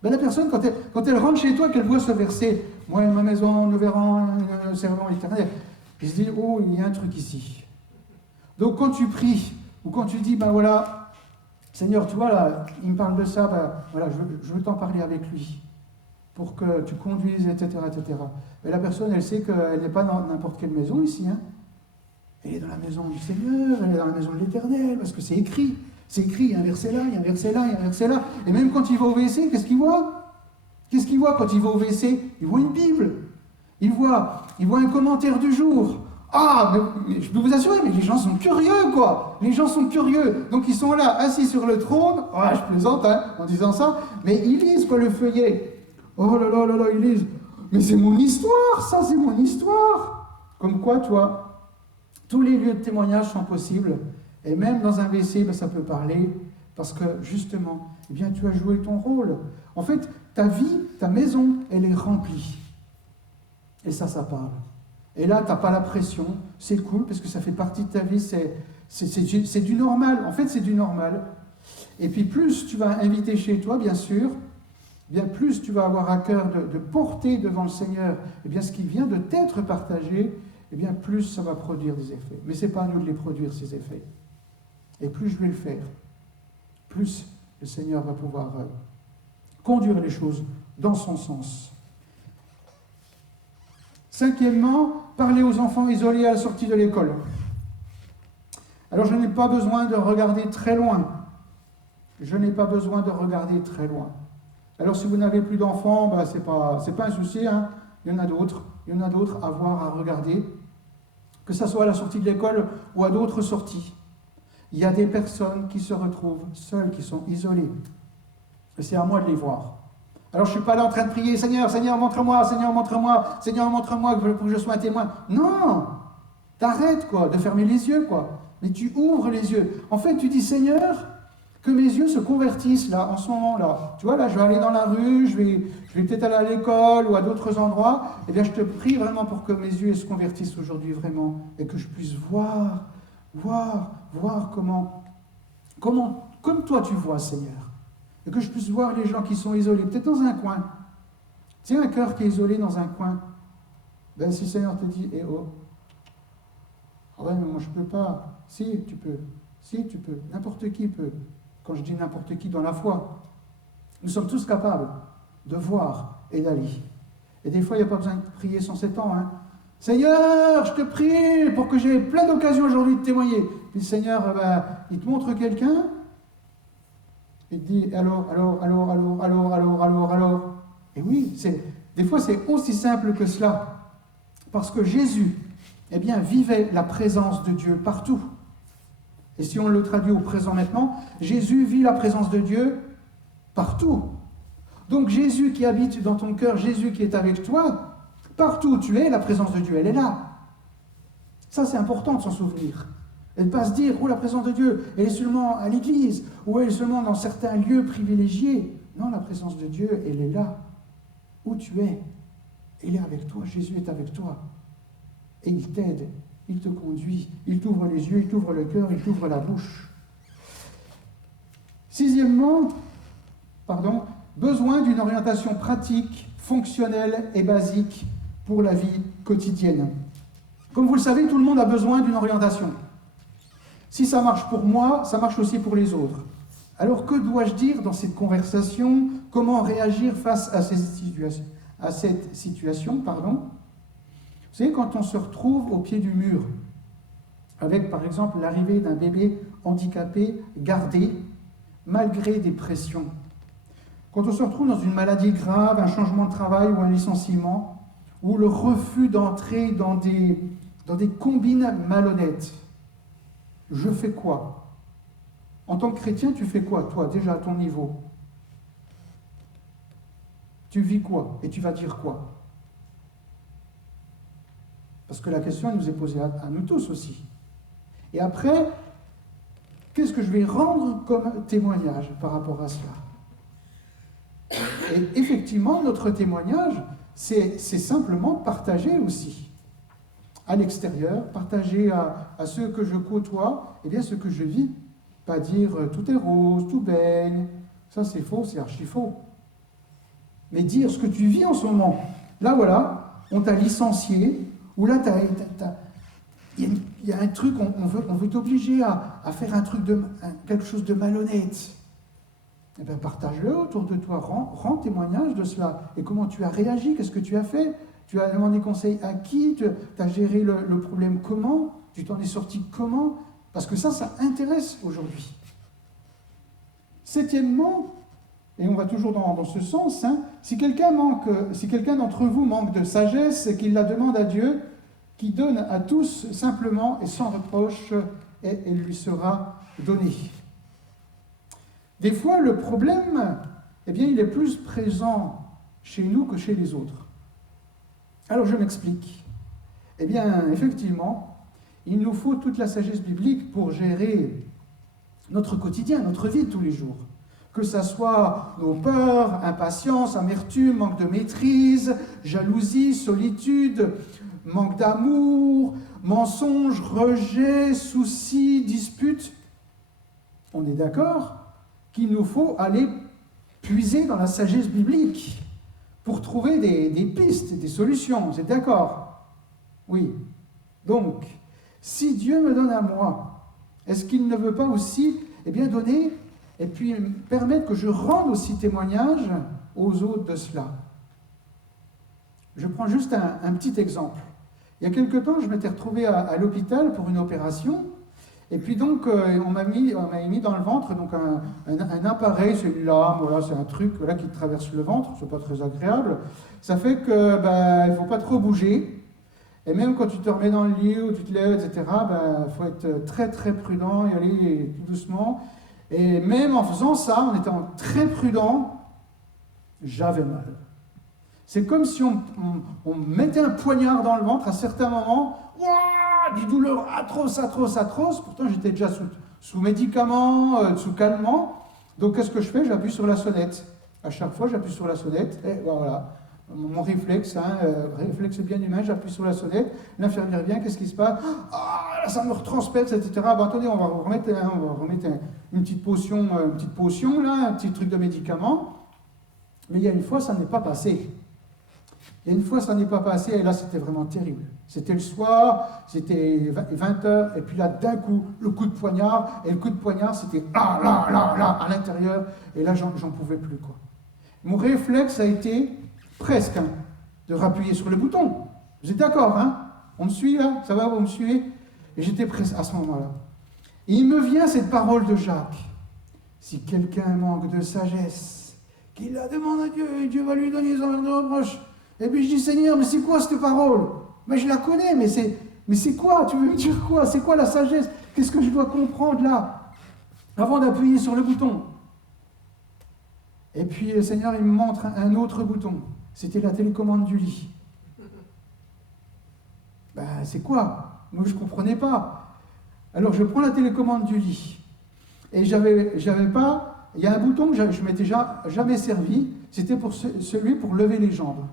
Ben, la personne, quand elle rentre chez toi, qu'elle voit ce verset, moi et ma maison, nous servirons l'Éternel, elle se dit, oh, il y a un truc ici. Donc quand tu pries, ou quand tu dis, ben voilà, Seigneur, tu vois là, il me parle de ça, ben voilà, je veux t'en parler avec lui, pour que tu conduises, etc., etc. Et la personne, elle sait qu'elle n'est pas dans n'importe quelle maison ici, hein. Elle est dans la maison du Seigneur, elle est dans la maison de l'Éternel, parce que c'est écrit. C'est écrit, il y a un verset là, il y a un verset là, il y a un verset là. Et même quand il va au WC, qu'est-ce qu'il voit? Qu'est-ce qu'il voit quand il va au WC? Il voit une Bible. Il voit un commentaire du jour. Ah, mais je peux vous assurer, mais les gens sont curieux, quoi. Les gens sont curieux. Donc ils sont là, assis sur le trône. Ah, je plaisante, hein, en disant ça. Mais ils lisent, quoi, le feuillet. Oh là là là là, ils lisent. Mais c'est mon histoire, ça, c'est mon histoire. Comme quoi, toi, tous les lieux de témoignage sont possibles. Et même dans un WC, ben, ça peut parler. Parce que, justement, eh bien, tu as joué ton rôle. En fait, ta vie, ta maison, elle est remplie. Et ça parle. Et là, tu n'as pas la pression, c'est cool, parce que ça fait partie de ta vie, C'est du normal. En fait, c'est du normal. Et puis plus tu vas inviter chez toi, bien sûr, bien plus tu vas avoir à cœur de porter devant le Seigneur ce qui vient de t'être partagé, bien plus ça va produire des effets. Mais ce n'est pas à nous de les produire, ces effets. Et plus je vais le faire, plus le Seigneur va pouvoir conduire les choses dans son sens. Cinquièmement, parler aux enfants isolés à la sortie de l'école. Alors je n'ai pas besoin de regarder très loin. Je n'ai pas besoin de regarder très loin. Alors si vous n'avez plus d'enfants, c'est pas un souci, hein. Il y en a d'autres à voir, à regarder, que ce soit à la sortie de l'école ou à d'autres sorties. Il y a des personnes qui se retrouvent seules, qui sont isolées. Et c'est à moi de les voir. Alors je ne suis pas là en train de prier, Seigneur, Seigneur, montre-moi, Seigneur, montre-moi, Seigneur, montre-moi pour que je sois un témoin. Non, t'arrêtes de fermer les yeux, Mais tu ouvres les yeux. En fait, tu dis, Seigneur, que mes yeux se convertissent là, en ce moment-là. Tu vois, là, je vais aller dans la rue, je vais peut-être aller à l'école ou à d'autres endroits. Je te prie vraiment pour que mes yeux se convertissent aujourd'hui, vraiment, et que je puisse voir comment, comme toi tu vois, Seigneur. Et que je puisse voir les gens qui sont isolés, peut-être dans un coin. Tiens, un cœur qui est isolé dans un coin. Si le Seigneur te dit, ah ouais, mais moi je ne peux pas. Si, tu peux. N'importe qui peut. Quand je dis n'importe qui dans la foi, nous sommes tous capables de voir et d'aller. Et des fois, il n'y a pas besoin de prier sans s'étendre. Hein. Seigneur, je te prie pour que j'ai plein d'occasions aujourd'hui de témoigner. Puis le Seigneur, il te montre quelqu'un, il te dit alors. Et oui, des fois c'est aussi simple que cela. Parce que Jésus, vivait la présence de Dieu partout. Et si on le traduit au présent maintenant, Jésus vit la présence de Dieu partout. Donc Jésus qui habite dans ton cœur, Jésus qui est avec toi, partout où tu es, la présence de Dieu, elle est là. Ça, c'est important de s'en souvenir. Et de ne pas se dire, la présence de Dieu, elle est seulement à l'église, ou elle est seulement dans certains lieux privilégiés. Non, la présence de Dieu, elle est là, où tu es. Il est avec toi, Jésus est avec toi. Et il t'aide, il te conduit, il t'ouvre les yeux, il t'ouvre le cœur, il t'ouvre la bouche. Sixièmement, besoin d'une orientation pratique, fonctionnelle et basique pour la vie quotidienne. Comme vous le savez, tout le monde a besoin d'une orientation. Si ça marche pour moi, ça marche aussi pour les autres. Alors que dois-je dire dans cette conversation? Comment réagir face à cette situation? Vous savez, quand on se retrouve au pied du mur, avec par exemple l'arrivée d'un bébé handicapé, gardé, malgré des pressions, quand on se retrouve dans une maladie grave, un changement de travail ou un licenciement, ou le refus d'entrer dans des combines malhonnêtes, je fais quoi? En tant que chrétien, tu fais quoi, toi, déjà à ton niveau? Tu vis quoi? Et tu vas dire quoi? Parce que la question, elle nous est posée à nous tous aussi. Et après, qu'est-ce que je vais rendre comme témoignage par rapport à cela? Et effectivement, notre témoignage, c'est simplement partager aussi. À l'extérieur, partager à ceux que je côtoie, ce que je vis. Pas dire tout est rose, tout baigne. Ça, c'est faux, c'est archi faux. Mais dire ce que tu vis en ce moment. Là, voilà, on t'a licencié, ou là, il y a un truc, on veut t'obliger à faire quelque chose de malhonnête. Partage-le autour de toi, rends témoignage de cela. Et comment tu as réagi, qu'est-ce que tu as fait? Tu as demandé conseil à qui? Tu as géré le problème comment? Tu t'en es sorti comment? Parce que ça intéresse aujourd'hui. Septièmement, et on va toujours dans ce sens, si quelqu'un d'entre vous manque de sagesse, qu'il la demande à Dieu, qui donne à tous simplement et sans reproche, et elle lui sera donnée. Des fois, le problème, il est plus présent chez nous que chez les autres. Alors, je m'explique. Effectivement, il nous faut toute la sagesse biblique pour gérer notre quotidien, notre vie de tous les jours. Que ça soit nos peurs, impatience, amertume, manque de maîtrise, jalousie, solitude, manque d'amour, mensonge, rejet, soucis, disputes. On est d'accord qu'il nous faut aller puiser dans la sagesse biblique pour trouver des pistes, des solutions. Vous êtes d'accord? Oui. Donc, si Dieu me donne à moi, est-ce qu'il ne veut pas aussi donner et puis permettre que je rende aussi témoignage aux autres de cela? Je prends juste un petit exemple. Il y a quelque temps, je m'étais retrouvé à l'hôpital pour une opération. Et puis donc, on m'a mis dans le ventre donc un appareil, c'est une lame, voilà, c'est un truc voilà, qui traverse le ventre, c'est pas très agréable. Ça fait que il ne faut pas trop bouger. Et même quand tu te remets dans le lit ou tu te lèves, etc., il faut être très très prudent, y aller tout doucement. Et même en faisant ça, en étant très prudent, j'avais mal. C'est comme si on mettait un poignard dans le ventre à certains moments. Ouah, des douleurs atroces. Pourtant, j'étais déjà sous médicaments, sous calmants. Donc, qu'est-ce que je fais? J'appuie sur la sonnette. À chaque fois, j'appuie sur la sonnette. Et voilà. Mon réflexe, réflexe bien humain, j'appuie sur la sonnette. L'infirmière vient, qu'est-ce qui se passe? Ah, ça me retransperce, etc. Bon, attendez, on va remettre une petite potion, là, un petit truc de médicament. Mais il y a une fois, ça n'est pas passé. Et là, c'était vraiment terrible. C'était le soir, c'était 20h, et puis là, d'un coup, le coup de poignard, et le coup de poignard, c'était là, à l'intérieur, et là, j'en pouvais plus, quoi. Mon réflexe a été, presque, de rappuyer sur le bouton. Vous êtes d'accord, hein? On me suit, là? Ça va, vous me suivez? Et j'étais presque à ce moment-là. Et il me vient cette parole de Jacques. Si quelqu'un manque de sagesse, qu'il la demande à Dieu, et Dieu va lui donner les envers de reproche. Et puis je dis, Seigneur, mais c'est quoi cette parole? Mais je la connais, mais c'est quoi? Tu veux me dire quoi? C'est quoi la sagesse? Qu'est-ce que je dois comprendre là? Avant d'appuyer sur le bouton. Et puis le Seigneur, il me montre un autre bouton. C'était la télécommande du lit. C'est quoi? Moi, je ne comprenais pas. Alors, je prends la télécommande du lit. Et j'avais pas... Il y a un bouton que je ne m'étais jamais servi. C'était celui pour lever les jambes.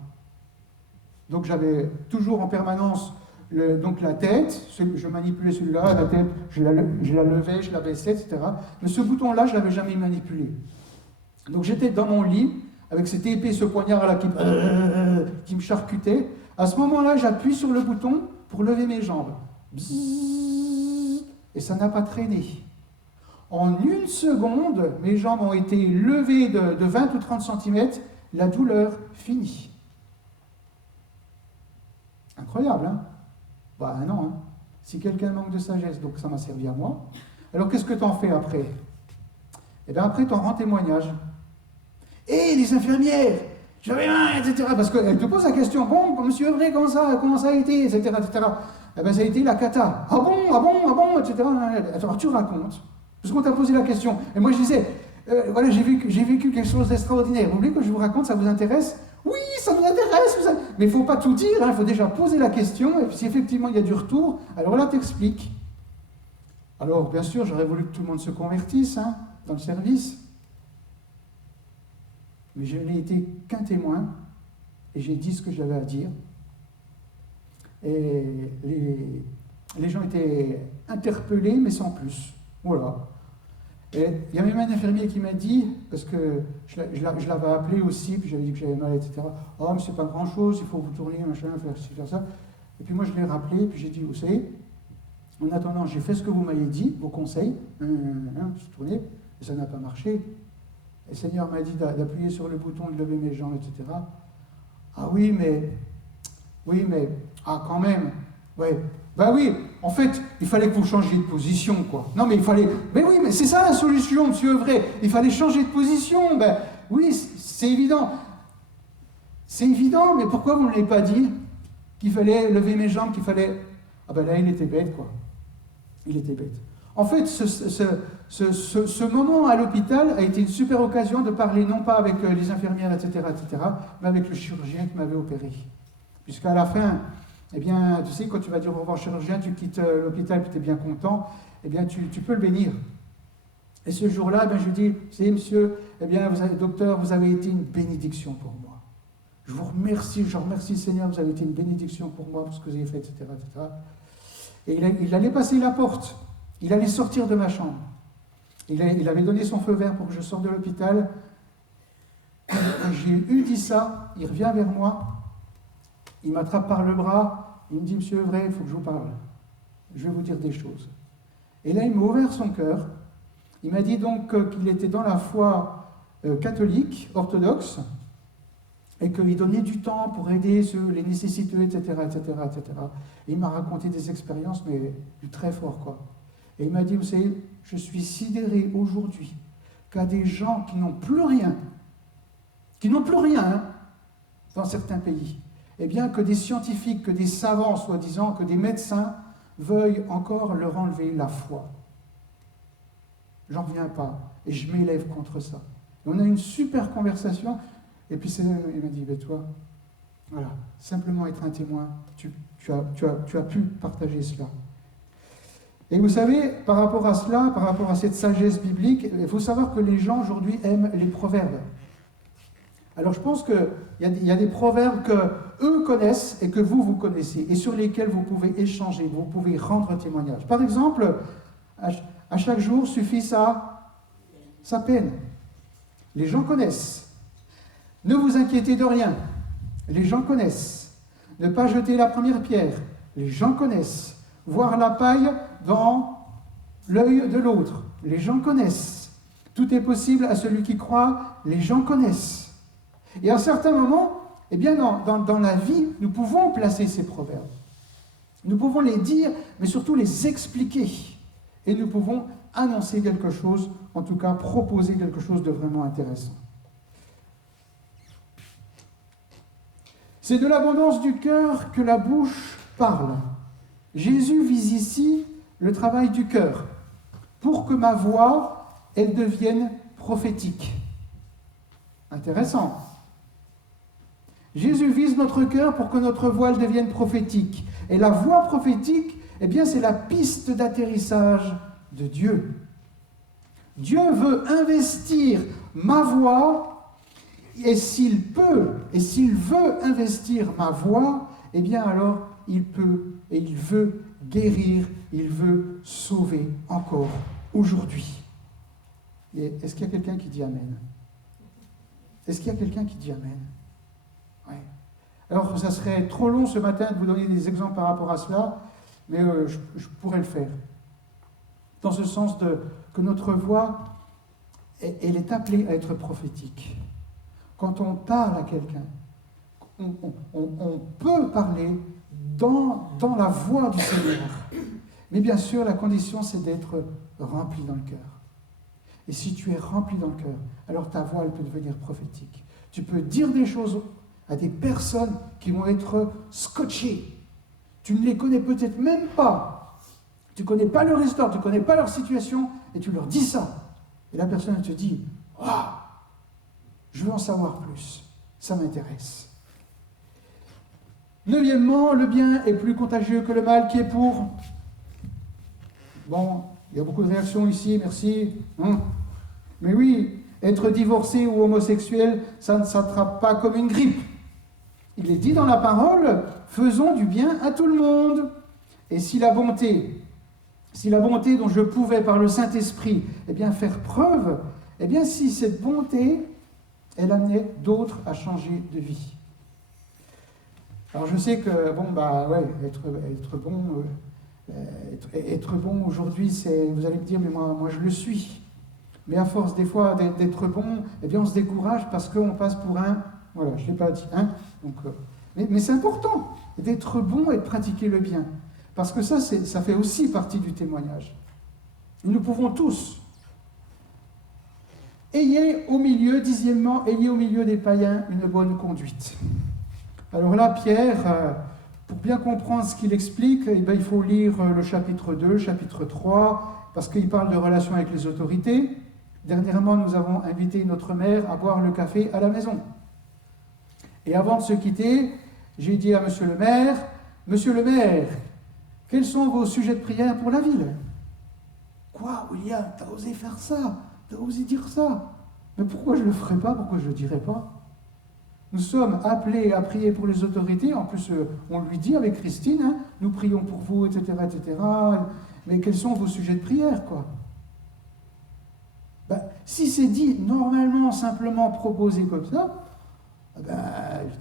Donc j'avais toujours en permanence la tête, je manipulais celui-là, la tête, je la levais, je la baissais, etc. Mais ce bouton-là, je ne l'avais jamais manipulé. Donc j'étais dans mon lit, avec cette épée, ce poignard-là qui me charcutait. À ce moment-là, j'appuie sur le bouton pour lever mes jambes. Bzzz, et ça n'a pas traîné. En une seconde, mes jambes ont été levées de 20 ou 30 cm, la douleur finie. Incroyable, hein? Non, hein? Si quelqu'un manque de sagesse, donc ça m'a servi à moi. Alors qu'est-ce que tu en fais après? Eh bien après, tu en rends témoignage. Et les infirmières, j'avais mal, etc. Parce qu'elles te posent la question, bon, monsieur Evray, comment ça a été, etc. Eh bien ça a été la cata. Ah bon, etc. Alors tu racontes, parce qu'on t'a posé la question. Et moi je disais, voilà, j'ai vécu quelque chose d'extraordinaire. Vous voulez que je vous raconte, ça vous intéresse? Oui, ça nous intéresse, mais il ne faut pas tout dire, il faut déjà poser la question, et puis si effectivement il y a du retour, alors là t'expliques. Alors bien sûr, j'aurais voulu que tout le monde se convertisse dans le service, mais je n'ai été qu'un témoin, et j'ai dit ce que j'avais à dire. Et les gens étaient interpellés, mais sans plus. Voilà. Et il y a même un infirmier qui m'a dit, parce que je l'avais appelé aussi, puis j'avais dit que j'avais mal, etc. Oh, mais c'est pas grand-chose, il faut vous tourner, machin, faire ci, faire ça. Et puis moi, je l'ai rappelé, puis j'ai dit, vous savez, en attendant, j'ai fait ce que vous m'avez dit, vos conseils, je suis tourné, et ça n'a pas marché. Et le Seigneur m'a dit d'appuyer sur le bouton, de lever mes jambes, etc. Ah oui, mais, quand même, ouais. Oui, en fait, il fallait que vous changiez de position, quoi. Non, mais mais c'est ça la solution, monsieur Evray. Il fallait changer de position. Oui, c'est évident. C'est évident, mais pourquoi vous ne l'avez pas dit? Qu'il fallait lever mes jambes, qu'il fallait... là, il était bête, quoi. Il était bête. En fait, ce moment à l'hôpital a été une super occasion de parler, non pas avec les infirmières, etc., mais avec le chirurgien qui m'avait opéré. Puisqu'à la fin... Eh bien, tu sais, quand tu vas dire au revoir au chirurgien, tu quittes l'hôpital, puis tu es bien content, eh bien, tu peux le bénir. Et ce jour-là, je lui dis, vous savez, monsieur, docteur, vous avez été une bénédiction pour moi. Je vous remercie, je remercie Seigneur, vous avez été une bénédiction pour moi, pour ce que vous avez fait, etc. etc. Et il allait passer la porte, il allait sortir de ma chambre. Il avait donné son feu vert pour que je sorte de l'hôpital. Quand j'ai dit ça, il revient vers moi, il m'attrape par le bras, il me dit, Monsieur Evray, il faut que je vous parle. Je vais vous dire des choses. Et là, il m'a ouvert son cœur. Il m'a dit donc qu'il était dans la foi catholique, orthodoxe, et qu'il donnait du temps pour aider les nécessiteux, etc., etc., etc. Et il m'a raconté des expériences, mais du très fort, quoi. Et il m'a dit, vous savez, je suis sidéré aujourd'hui qu'à des gens qui n'ont plus rien, hein, dans certains pays, eh bien que des scientifiques, que des savants, soi-disant, que des médecins veuillent encore leur enlever la foi. J'en reviens pas, et je m'élève contre ça. Et on a une super conversation, et puis il m'a dit, ben toi, voilà, simplement être un témoin, tu as pu partager cela. Et vous savez, par rapport à cela, par rapport à cette sagesse biblique, il faut savoir que les gens aujourd'hui aiment les proverbes. Alors je pense qu'il y a des proverbes qu'eux connaissent et que vous connaissez, et sur lesquels vous pouvez échanger, vous pouvez rendre témoignage. Par exemple, à chaque jour suffit sa peine. Les gens connaissent. Ne vous inquiétez de rien. Les gens connaissent. Ne pas jeter la première pierre. Les gens connaissent. Voir la paille dans l'œil de l'autre. Les gens connaissent. Tout est possible à celui qui croit. Les gens connaissent. Et à certains moments, eh bien dans la vie, nous pouvons placer ces proverbes. Nous pouvons les dire, mais surtout les expliquer. Et nous pouvons annoncer quelque chose, en tout cas proposer quelque chose de vraiment intéressant. C'est de l'abondance du cœur que la bouche parle. Jésus vise ici le travail du cœur, pour que ma voix, elle devienne prophétique. Intéressant. Jésus vise notre cœur pour que notre voix elle devienne prophétique. Et la voix prophétique, eh bien, c'est la piste d'atterrissage de Dieu. Dieu veut investir ma voix, et s'il peut, et s'il veut investir ma voix, eh bien alors il peut et il veut guérir, il veut sauver encore aujourd'hui. Et est-ce qu'il y a quelqu'un qui dit Amen? Est-ce qu'il y a quelqu'un qui dit Amen? Oui. Alors, ça serait trop long ce matin de vous donner des exemples par rapport à cela, mais je pourrais le faire. Dans ce sens que notre voix, elle est appelée à être prophétique. Quand on parle à quelqu'un, on peut parler dans la voix du Seigneur. Mais bien sûr, la condition, c'est d'être rempli dans le cœur. Et si tu es rempli dans le cœur, alors ta voix, elle peut devenir prophétique. Tu peux dire des choses à des personnes qui vont être scotchées. Tu ne les connais peut-être même pas. Tu ne connais pas leur histoire, tu ne connais pas leur situation, et tu leur dis ça. Et la personne elle te dit « Waouh, je veux en savoir plus, ça m'intéresse. » Neuvièmement, le bien est plus contagieux que le mal qui est pour. Bon, il y a beaucoup de réactions ici, merci. Mais oui, être divorcé ou homosexuel, ça ne s'attrape pas comme une grippe. Il est dit dans la parole, faisons du bien à tout le monde. Et si la bonté dont je pouvais par le Saint-Esprit, eh bien faire preuve, eh bien si cette bonté, elle amenait d'autres à changer de vie. Alors je sais que, être bon aujourd'hui, vous allez me dire, mais moi je le suis. Mais à force des fois d'être bon, eh bien on se décourage parce qu'on passe pour un, voilà, je ne l'ai pas dit, hein. Donc, mais c'est important d'être bon et de pratiquer le bien. Parce que ça fait aussi partie du témoignage. Nous pouvons tous. Dixièmement, ayez au milieu des païens une bonne conduite. Alors là, Pierre, pour bien comprendre ce qu'il explique, il faut lire le chapitre 2, chapitre 3, parce qu'il parle de relations avec les autorités. Dernièrement, nous avons invité notre maire à boire le café à la maison. Et avant de se quitter, j'ai dit à Monsieur le maire, quels sont vos sujets de prière pour la ville? Quoi, William, t'as osé faire ça? T'as osé dire ça? Mais pourquoi je ne le ferais pas? Pourquoi je ne le dirais pas? Nous sommes appelés à prier pour les autorités. En plus, on lui dit avec Christine, hein, nous prions pour vous, etc., etc. Mais quels sont vos sujets de prière, quoi? Ben, si c'est dit normalement, simplement proposé comme ça, ben, je dis,